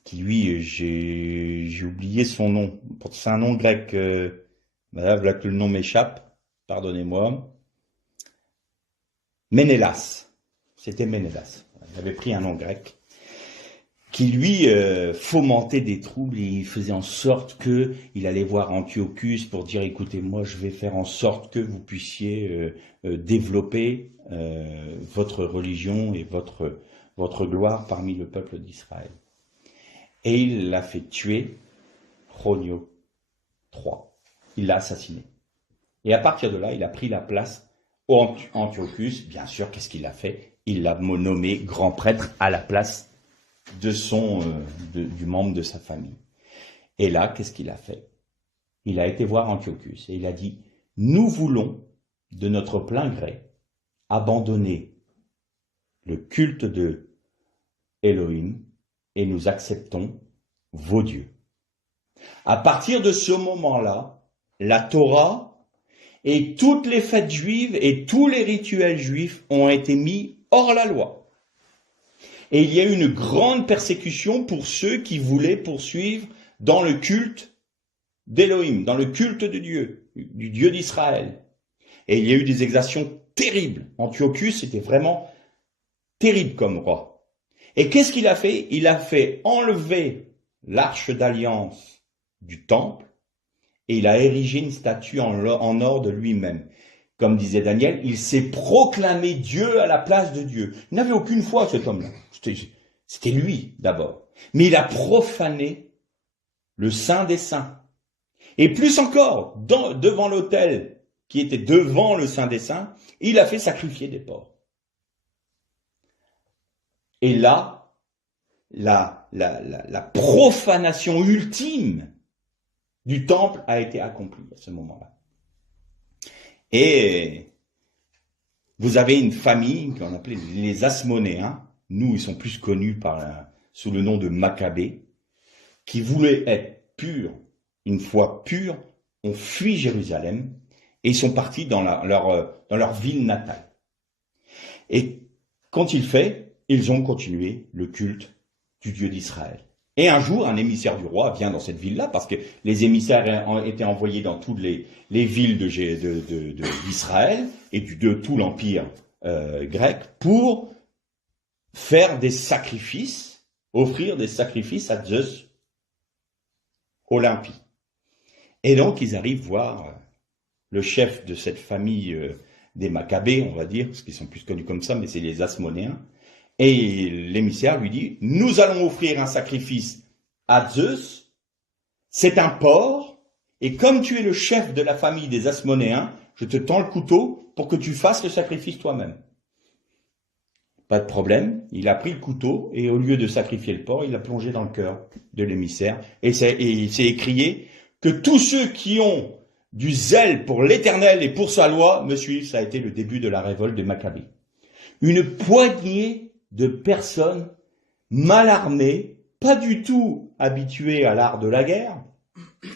qui lui, j'ai oublié son nom, c'est un nom grec, voilà que le nom m'échappe, pardonnez-moi, Ménélas, c'était Ménélas, il avait pris un nom grec, qui lui fomentait des troubles, et il faisait en sorte qu'il allait voir Antiochus pour dire, écoutez, moi je vais faire en sorte que vous puissiez développer votre religion et votre gloire parmi le peuple d'Israël. Et il l'a fait tuer Chronio III. Il l'a assassiné. Et à partir de là, il a pris la place Antiochus. Bien sûr, qu'est-ce qu'il a fait? Il l'a nommé grand prêtre à la place de du membre de sa famille. Et là, qu'est-ce qu'il a fait? Il a été voir Antiochus et il a dit, nous voulons, de notre plein gré, abandonner le culte de Elohim et nous acceptons vos dieux. À partir de ce moment-là, la Torah et toutes les fêtes juives et tous les rituels juifs ont été mis hors la loi. Et il y a eu une grande persécution pour ceux qui voulaient poursuivre dans le culte d'Elohim, dans le culte de Dieu, du Dieu d'Israël. Et il y a eu des exactions terribles. Antiochus était vraiment terrible comme roi. Et qu'est-ce qu'il a fait? Il a fait enlever l'arche d'alliance du temple et il a érigé une statue en or de lui-même. Comme disait Daniel, il s'est proclamé Dieu à la place de Dieu. Il n'avait aucune foi, cet homme-là. C'était lui, d'abord. Mais il a profané le Saint des Saints. Et plus encore, devant l'autel qui était devant le Saint des Saints, il a fait sacrifier des porcs. Et là, la profanation ultime du temple a été accomplie à ce moment-là. Et vous avez une famille qu'on appelait les Asmonéens. Nous, ils sont plus connus sous le nom de Maccabées, qui voulaient être purs. Une fois purs, ont fui Jérusalem et ils sont partis dans leur ville natale. Et qu'ont-ils fait? Ils ont continué le culte du Dieu d'Israël. Et un jour, un émissaire du roi vient dans cette ville-là, parce que les émissaires ont été envoyés dans toutes les villes d'Israël et de tout l'empire grec pour faire des sacrifices, offrir des sacrifices à Zeus Olympie. Et donc, ils arrivent voir le chef de cette famille des Maccabées, on va dire, parce qu'ils sont plus connus comme ça, mais c'est les Asmonéens. Et l'émissaire lui dit, nous allons offrir un sacrifice à Zeus, c'est un porc, et comme tu es le chef de la famille des Asmonéens, je te tends le couteau pour que tu fasses le sacrifice toi-même. Pas de problème, il a pris le couteau, et au lieu de sacrifier le porc, il l'a plongé dans le cœur de l'émissaire, et il s'est écrié que tous ceux qui ont du zèle pour l'Éternel et pour sa loi me suivent. Ça a été le début de la révolte des Maccabées. Une poignée de personnes mal armées, pas du tout habituées à l'art de la guerre,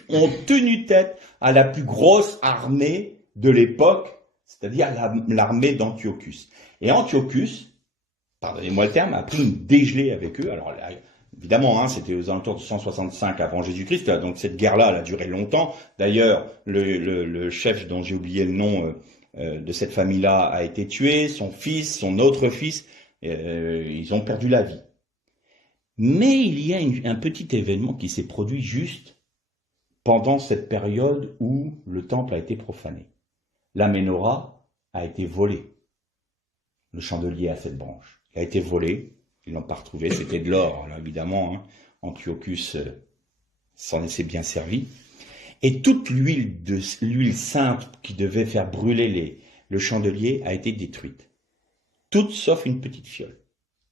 ont tenu tête à la plus grosse armée de l'époque, c'est-à-dire l'armée d'Antiochus. Et Antiochus, pardonnez-moi le terme, a pris une dégelée avec eux. Alors là, évidemment, c'était aux alentours de 165 avant Jésus-Christ, donc cette guerre-là, elle a duré longtemps. D'ailleurs, le chef dont j'ai oublié le nom de cette famille-là a été tué, son fils, son autre fils, ils ont perdu la vie. Mais il y a un petit événement qui s'est produit juste pendant cette période où le temple a été profané. La menorah a été volée. Le chandelier à 7 branches. Il a été volé, ils l'ont pas retrouvé, c'était de l'or, là, évidemment. Antiochus s'en s'est bien servi. Et toute l'huile sainte qui devait faire brûler le chandelier a été détruite. Toute sauf une petite fiole.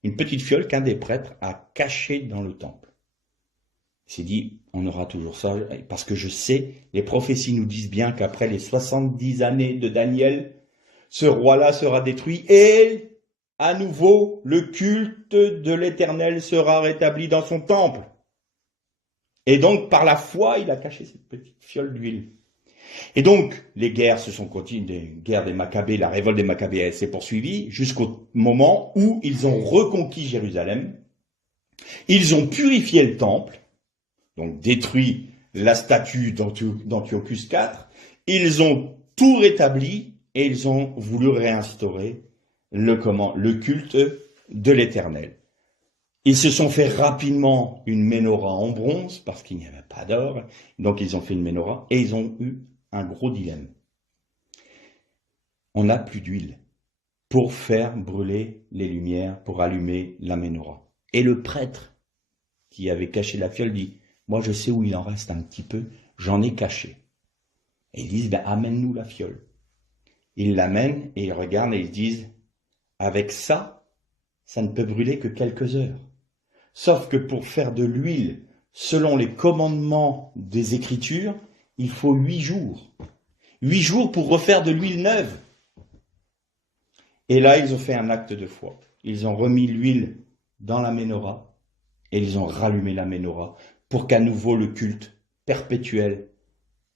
Une petite fiole qu'un des prêtres a cachée dans le temple. Il s'est dit, on aura toujours ça, parce que je sais, les prophéties nous disent bien qu'après les 70 années de Daniel, ce roi-là sera détruit et à nouveau, le culte de l'Éternel sera rétabli dans son temple. Et donc, par la foi, il a caché cette petite fiole d'huile. Et donc, les guerres se sont continuées, les guerres des Maccabées, la révolte des Maccabées, elle s'est poursuivie jusqu'au moment où ils ont reconquis Jérusalem. Ils ont purifié le temple, donc détruit la statue d'Antiochus IV. Ils ont tout rétabli et ils ont voulu réinstaurer le culte de l'Éternel. Ils se sont fait rapidement une menorah en bronze parce qu'il n'y avait pas d'or, donc ils ont fait une menorah et ils ont eu un gros dilemme. On n'a plus d'huile pour faire brûler les lumières, pour allumer la menorah. Et le prêtre qui avait caché la fiole, dit, moi je sais où il en reste un petit peu, j'en ai caché. Et ils disent, ben, amène-nous la fiole. Ils l'amènent et ils regardent et ils disent, avec ça, ça ne peut brûler que quelques heures. Sauf que pour faire de l'huile, selon les commandements des Écritures, il faut 8 jours. 8 jours pour refaire de l'huile neuve. Et là, ils ont fait un acte de foi. Ils ont remis l'huile dans la menorah et ils ont rallumé la menorah pour qu'à nouveau le culte perpétuel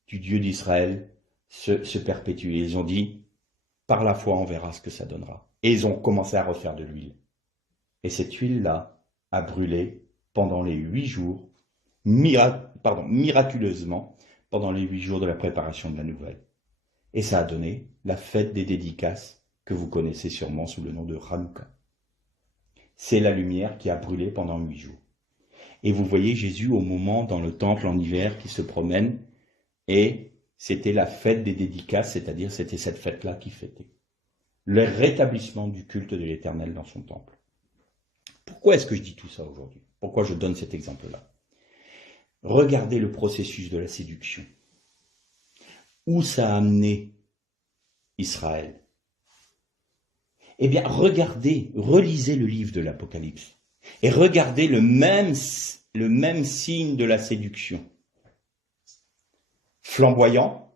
du Dieu d'Israël se perpétue. Et ils ont dit, par la foi, on verra ce que ça donnera. Et ils ont commencé à refaire de l'huile. Et cette huile-là a brûlé pendant les 8 jours, miraculeusement, pendant les 8 jours de la préparation de la nouvelle. Et ça a donné la fête des dédicaces que vous connaissez sûrement sous le nom de Hanouka. C'est la lumière qui a brûlé pendant 8 jours. Et vous voyez Jésus au moment dans le temple en hiver qui se promène, et c'était la fête des dédicaces, c'est-à-dire c'était cette fête-là qui fêtait le rétablissement du culte de l'Éternel dans son temple. Pourquoi est-ce que je dis tout ça aujourd'hui? Pourquoi je donne cet exemple-là? Regardez le processus de la séduction. Où ça a amené Israël? Eh bien, regardez, relisez le livre de l'Apocalypse et regardez le même signe de la séduction. Flamboyant,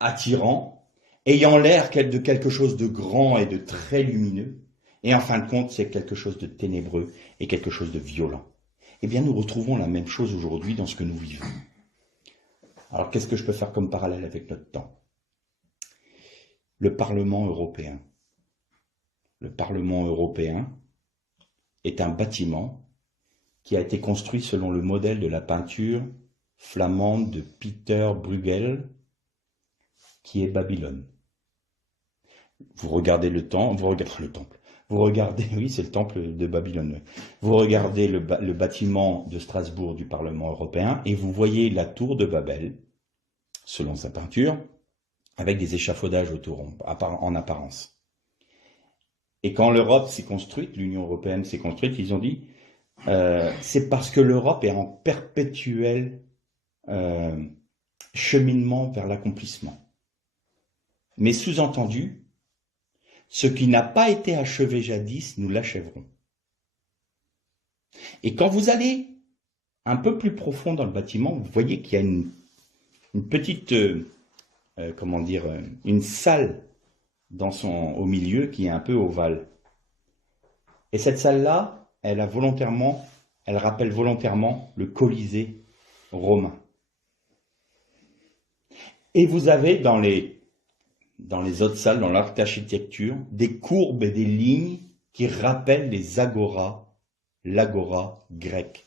attirant, ayant l'air de quelque chose de grand et de très lumineux, et en fin de compte, c'est quelque chose de ténébreux et quelque chose de violent. Eh bien, nous retrouvons la même chose aujourd'hui dans ce que nous vivons. Alors, qu'est-ce que je peux faire comme parallèle avec notre temps? Le Parlement européen. Le Parlement européen est un bâtiment qui a été construit selon le modèle de la peinture flamande de Peter Bruegel, qui est Babylone. Vous regardez le temple, vous regardez, oui, c'est le temple de Babylone. Vous regardez le bâtiment de Strasbourg du Parlement européen et vous voyez la tour de Babel, selon sa peinture, avec des échafaudages autour en apparence. Et quand l'Europe s'est construite, l'Union européenne s'est construite, ils ont dit, c'est parce que l'Europe est en perpétuel cheminement vers l'accomplissement. Mais sous-entendu, ce qui n'a pas été achevé jadis, nous l'achèverons. Et quand vous allez un peu plus profond dans le bâtiment, vous voyez qu'il y a une petite, une salle au milieu qui est un peu ovale. Et cette salle-là, elle rappelle volontairement le Colisée romain. Et vous avez dans les autres salles, dans l'architecture, des courbes et des lignes qui rappellent les agoras, l'agora grecque.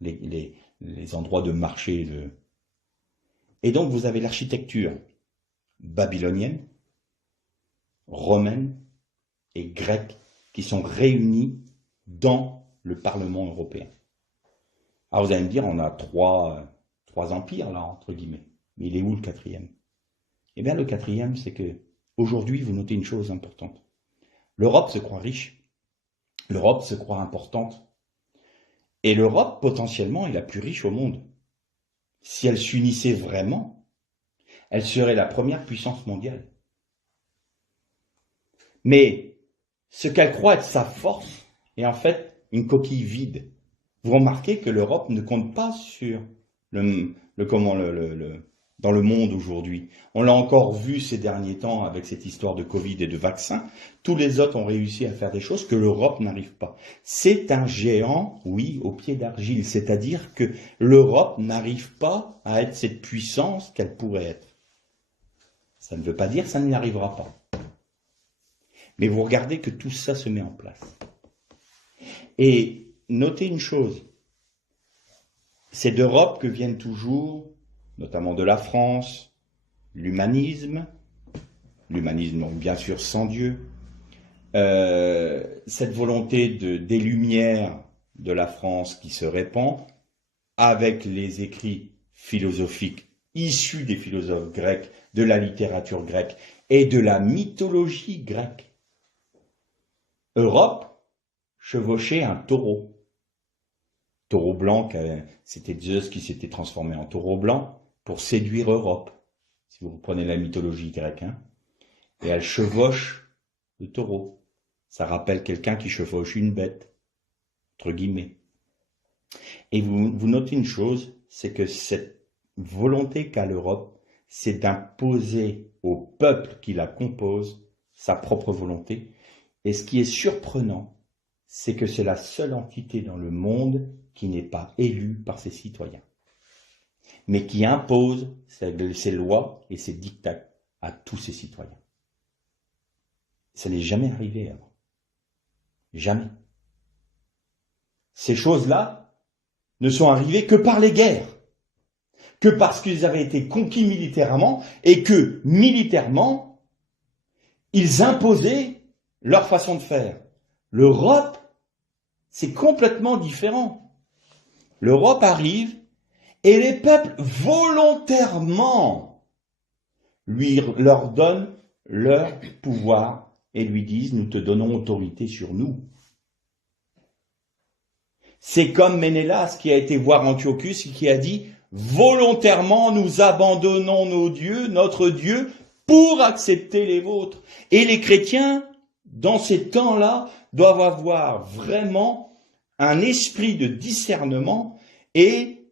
Les endroits de marché. Et donc vous avez l'architecture babylonienne, romaine et grecque qui sont réunies dans le Parlement européen. Alors vous allez me dire, on a trois empires là, entre guillemets. Mais il est où le quatrième? Eh bien le quatrième, c'est que aujourd'hui, vous notez une chose importante. L'Europe se croit riche, l'Europe se croit importante, et l'Europe, potentiellement, est la plus riche au monde. Si elle s'unissait vraiment, elle serait la première puissance mondiale. Mais ce qu'elle croit être sa force est en fait une coquille vide. Vous remarquez que l'Europe ne compte pas sur dans le monde aujourd'hui. On l'a encore vu ces derniers temps avec cette histoire de Covid et de vaccins. Tous les autres ont réussi à faire des choses que l'Europe n'arrive pas. C'est un géant, oui, au pied d'argile. C'est-à-dire que l'Europe n'arrive pas à être cette puissance qu'elle pourrait être. Ça ne veut pas dire que ça n'y arrivera pas. Mais vous regardez que tout ça se met en place. Et notez une chose. C'est d'Europe que viennent toujours, notamment de la France, l'humanisme donc bien sûr sans Dieu, cette volonté des Lumières de la France qui se répand, avec les écrits philosophiques issus des philosophes grecs, de la littérature grecque et de la mythologie grecque. Europe chevauchait un taureau. Taureau blanc, c'était Zeus qui s'était transformé en taureau blanc pour séduire Europe, si vous reprenez la mythologie grecque. Hein. Et elle chevauche le taureau. Ça rappelle quelqu'un qui chevauche une bête, entre guillemets. Et vous notez une chose, c'est que cette volonté qu'a l'Europe, c'est d'imposer au peuple qui la compose sa propre volonté. Et ce qui est surprenant, c'est que c'est la seule entité dans le monde qui n'est pas élue par ses citoyens, mais qui impose ses lois et ses dictats à tous ses citoyens. Ça n'est jamais arrivé avant. Jamais. Ces choses-là ne sont arrivées que par les guerres, que parce qu'ils avaient été conquis militairement et que, militairement, ils imposaient leur façon de faire. L'Europe, c'est complètement différent. L'Europe arrive et les peuples volontairement leur donnent leur pouvoir et lui disent « nous te donnons autorité sur nous ». C'est comme Ménélas qui a été voir Antiochus et qui a dit « volontairement nous abandonnons nos dieux, notre Dieu, pour accepter les vôtres ». Et les chrétiens, dans ces temps-là, doivent avoir vraiment un esprit de discernement et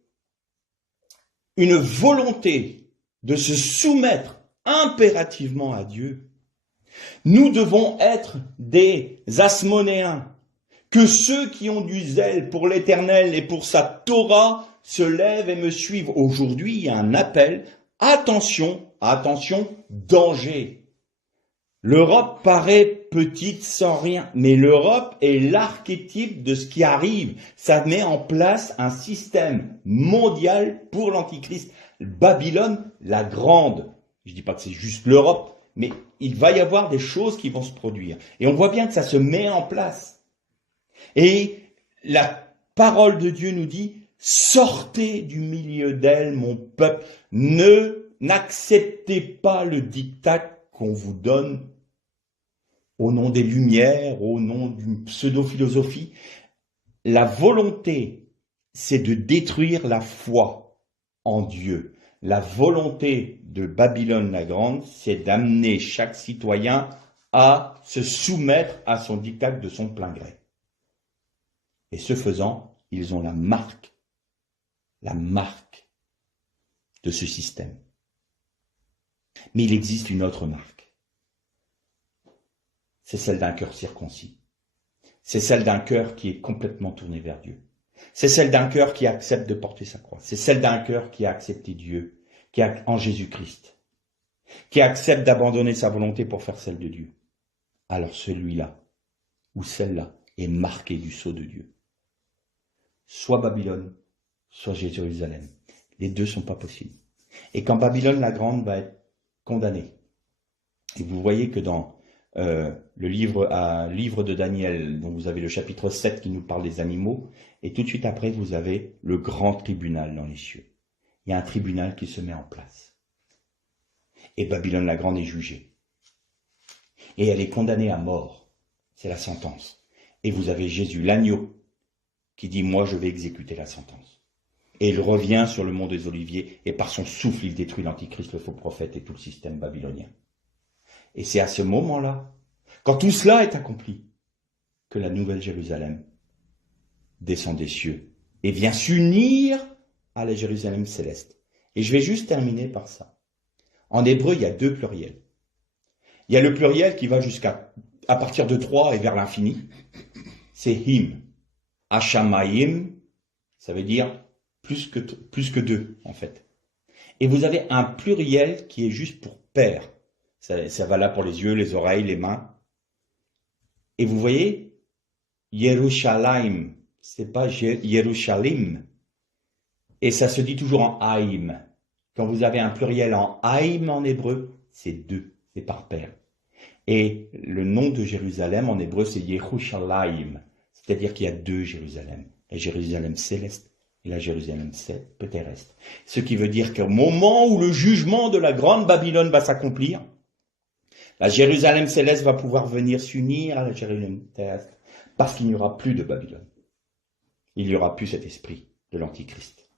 une volonté de se soumettre impérativement à Dieu. Nous devons être des Asmonéens, que ceux qui ont du zèle pour l'Éternel et pour sa Torah se lèvent et me suivent. Aujourd'hui, il y a un appel, attention, attention, danger. L'Europe paraît petite sans rien, mais l'Europe est l'archétype de ce qui arrive. Ça met en place un système mondial pour l'Antichrist. Babylone, la grande. Je dis pas que c'est juste l'Europe, mais il va y avoir des choses qui vont se produire. Et on voit bien que ça se met en place. Et la parole de Dieu nous dit, sortez du milieu d'elle, mon peuple. N'acceptez pas le diktat qu'on vous donne au nom des Lumières, au nom d'une pseudo-philosophie. La volonté, c'est de détruire la foi en Dieu. La volonté de Babylone la Grande, c'est d'amener chaque citoyen à se soumettre à son diktat de son plein gré. Et ce faisant, ils ont la marque de ce système. Mais il existe une autre marque. C'est celle d'un cœur circoncis. C'est celle d'un cœur qui est complètement tourné vers Dieu. C'est celle d'un cœur qui accepte de porter sa croix. C'est celle d'un cœur qui a accepté Dieu, en Jésus-Christ, qui accepte d'abandonner sa volonté pour faire celle de Dieu. Alors celui-là, ou celle-là, est marqué du sceau de Dieu. Soit Babylone, soit Jérusalem. Les deux sont pas possibles. Et quand Babylone la Grande va être condamnée, et vous voyez que dans le livre de Daniel, dont vous avez le chapitre 7 qui nous parle des animaux, et tout de suite après, vous avez le grand tribunal dans les cieux. Il y a un tribunal qui se met en place. Et Babylone la Grande est jugée. Et elle est condamnée à mort. C'est la sentence. Et vous avez Jésus, l'agneau, qui dit « Moi, je vais exécuter la sentence ». Et il revient sur le mont des Oliviers, et par son souffle, il détruit l'Antichrist, le faux prophète et tout le système babylonien. Et c'est à ce moment-là, quand tout cela est accompli, que la nouvelle Jérusalem descend des cieux et vient s'unir à la Jérusalem céleste. Et je vais juste terminer par ça. En hébreu, il y a deux pluriels. Il y a le pluriel qui va à partir de 3 et vers l'infini. C'est him. Hashamayim, ça veut dire plus que 2, en fait. Et vous avez un pluriel qui est juste pour père. Ça va là pour les yeux, les oreilles, les mains. Et vous voyez, Yerushalayim, c'est pas Yerushalim. Et ça se dit toujours en Haïm. Quand vous avez un pluriel en Haïm en hébreu, c'est 2, c'est par paire. Et le nom de Jérusalem en hébreu, c'est Yerushalayim. C'est-à-dire qu'il y a 2 Jérusalem. La Jérusalem céleste et la Jérusalem terrestre. Ce qui veut dire qu'au moment où le jugement de la grande Babylone va s'accomplir, la Jérusalem céleste va pouvoir venir s'unir à la Jérusalem terrestre, parce qu'il n'y aura plus de Babylone. il n'y aura plus cet esprit de l'Antichrist.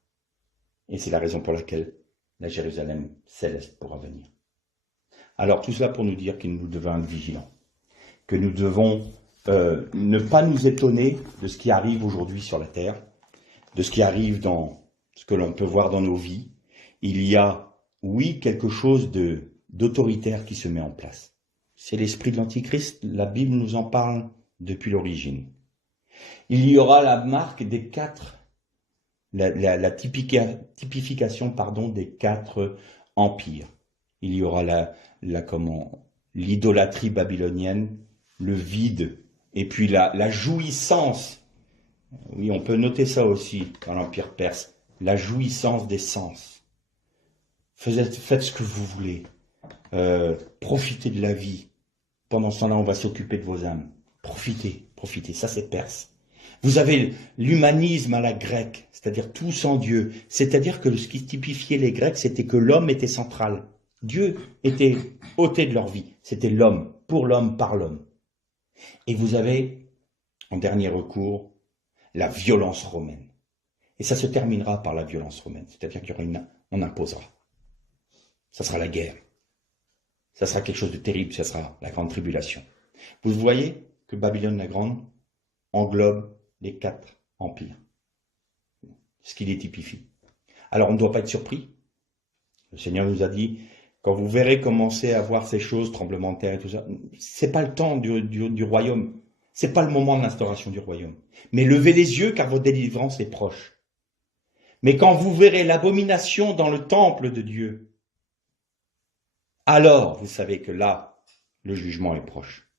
Et c'est la raison pour laquelle la Jérusalem céleste pourra venir. Alors tout cela pour nous dire que nous devons être vigilants, que nous devons ne pas nous étonner de ce qui arrive aujourd'hui sur la terre, de ce qui arrive dans ce que l'on peut voir dans nos vies. Il y a, oui, quelque chose d'autoritaire qui se met en place. C'est l'esprit de l'Antichrist, la Bible nous en parle depuis l'origine. Il y aura la marque des quatre, la typification des quatre empires. Il y aura l'idolâtrie babylonienne, le vide, et puis la jouissance. Oui, on peut noter ça aussi dans l'Empire perse, la jouissance des sens. Faites ce que vous voulez, profitez de la vie. Pendant ce temps-là, on va s'occuper de vos âmes. Profitez, ça c'est perse. Vous avez l'humanisme à la grecque, c'est-à-dire tout sans Dieu. C'est-à-dire que ce qui typifiait les Grecs, c'était que l'homme était central. Dieu était ôté de leur vie. C'était l'homme, pour l'homme, par l'homme. Et vous avez, en dernier recours, la violence romaine. Et ça se terminera par la violence romaine. C'est-à-dire qu'on imposera. Ça sera la guerre. Ça sera quelque chose de terrible. Ça sera la grande tribulation. Vous voyez que Babylone la Grande englobe les quatre empires. Ce qui les typifie. Alors on ne doit pas être surpris. Le Seigneur nous a dit, quand vous verrez commencer à voir ces choses, tremblements de terre et tout ça, c'est pas le temps du royaume. C'est pas le moment de l'instauration du royaume. Mais levez les yeux car votre délivrance est proche. Mais quand vous verrez l'abomination dans le temple de Dieu, alors vous savez que là, le jugement est proche.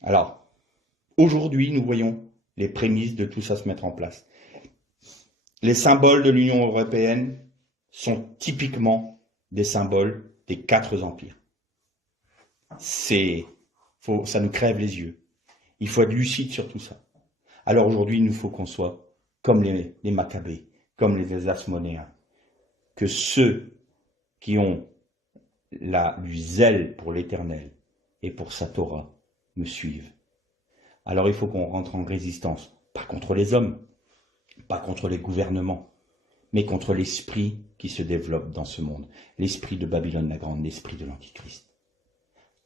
Alors, aujourd'hui, nous voyons les prémices de tout ça se mettre en place. Les symboles de l'Union européenne sont typiquement des symboles des quatre empires. Ça nous crève les yeux. Il faut être lucide sur tout ça. Alors aujourd'hui, il nous faut qu'on soit comme les Maccabées, comme les Asmonéens, que ceux qui ont du zèle pour l'Éternel et pour sa Torah me suivent. Alors il faut qu'on rentre en résistance, pas contre les hommes, pas contre les gouvernements, mais contre l'esprit qui se développe dans ce monde, l'esprit de Babylone la Grande, l'esprit de l'Antichrist.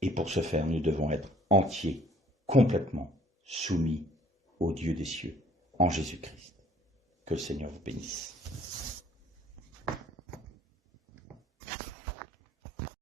Et pour ce faire, nous devons être entiers, complètement soumis au Dieu des cieux, en Jésus-Christ. Que le Seigneur vous bénisse.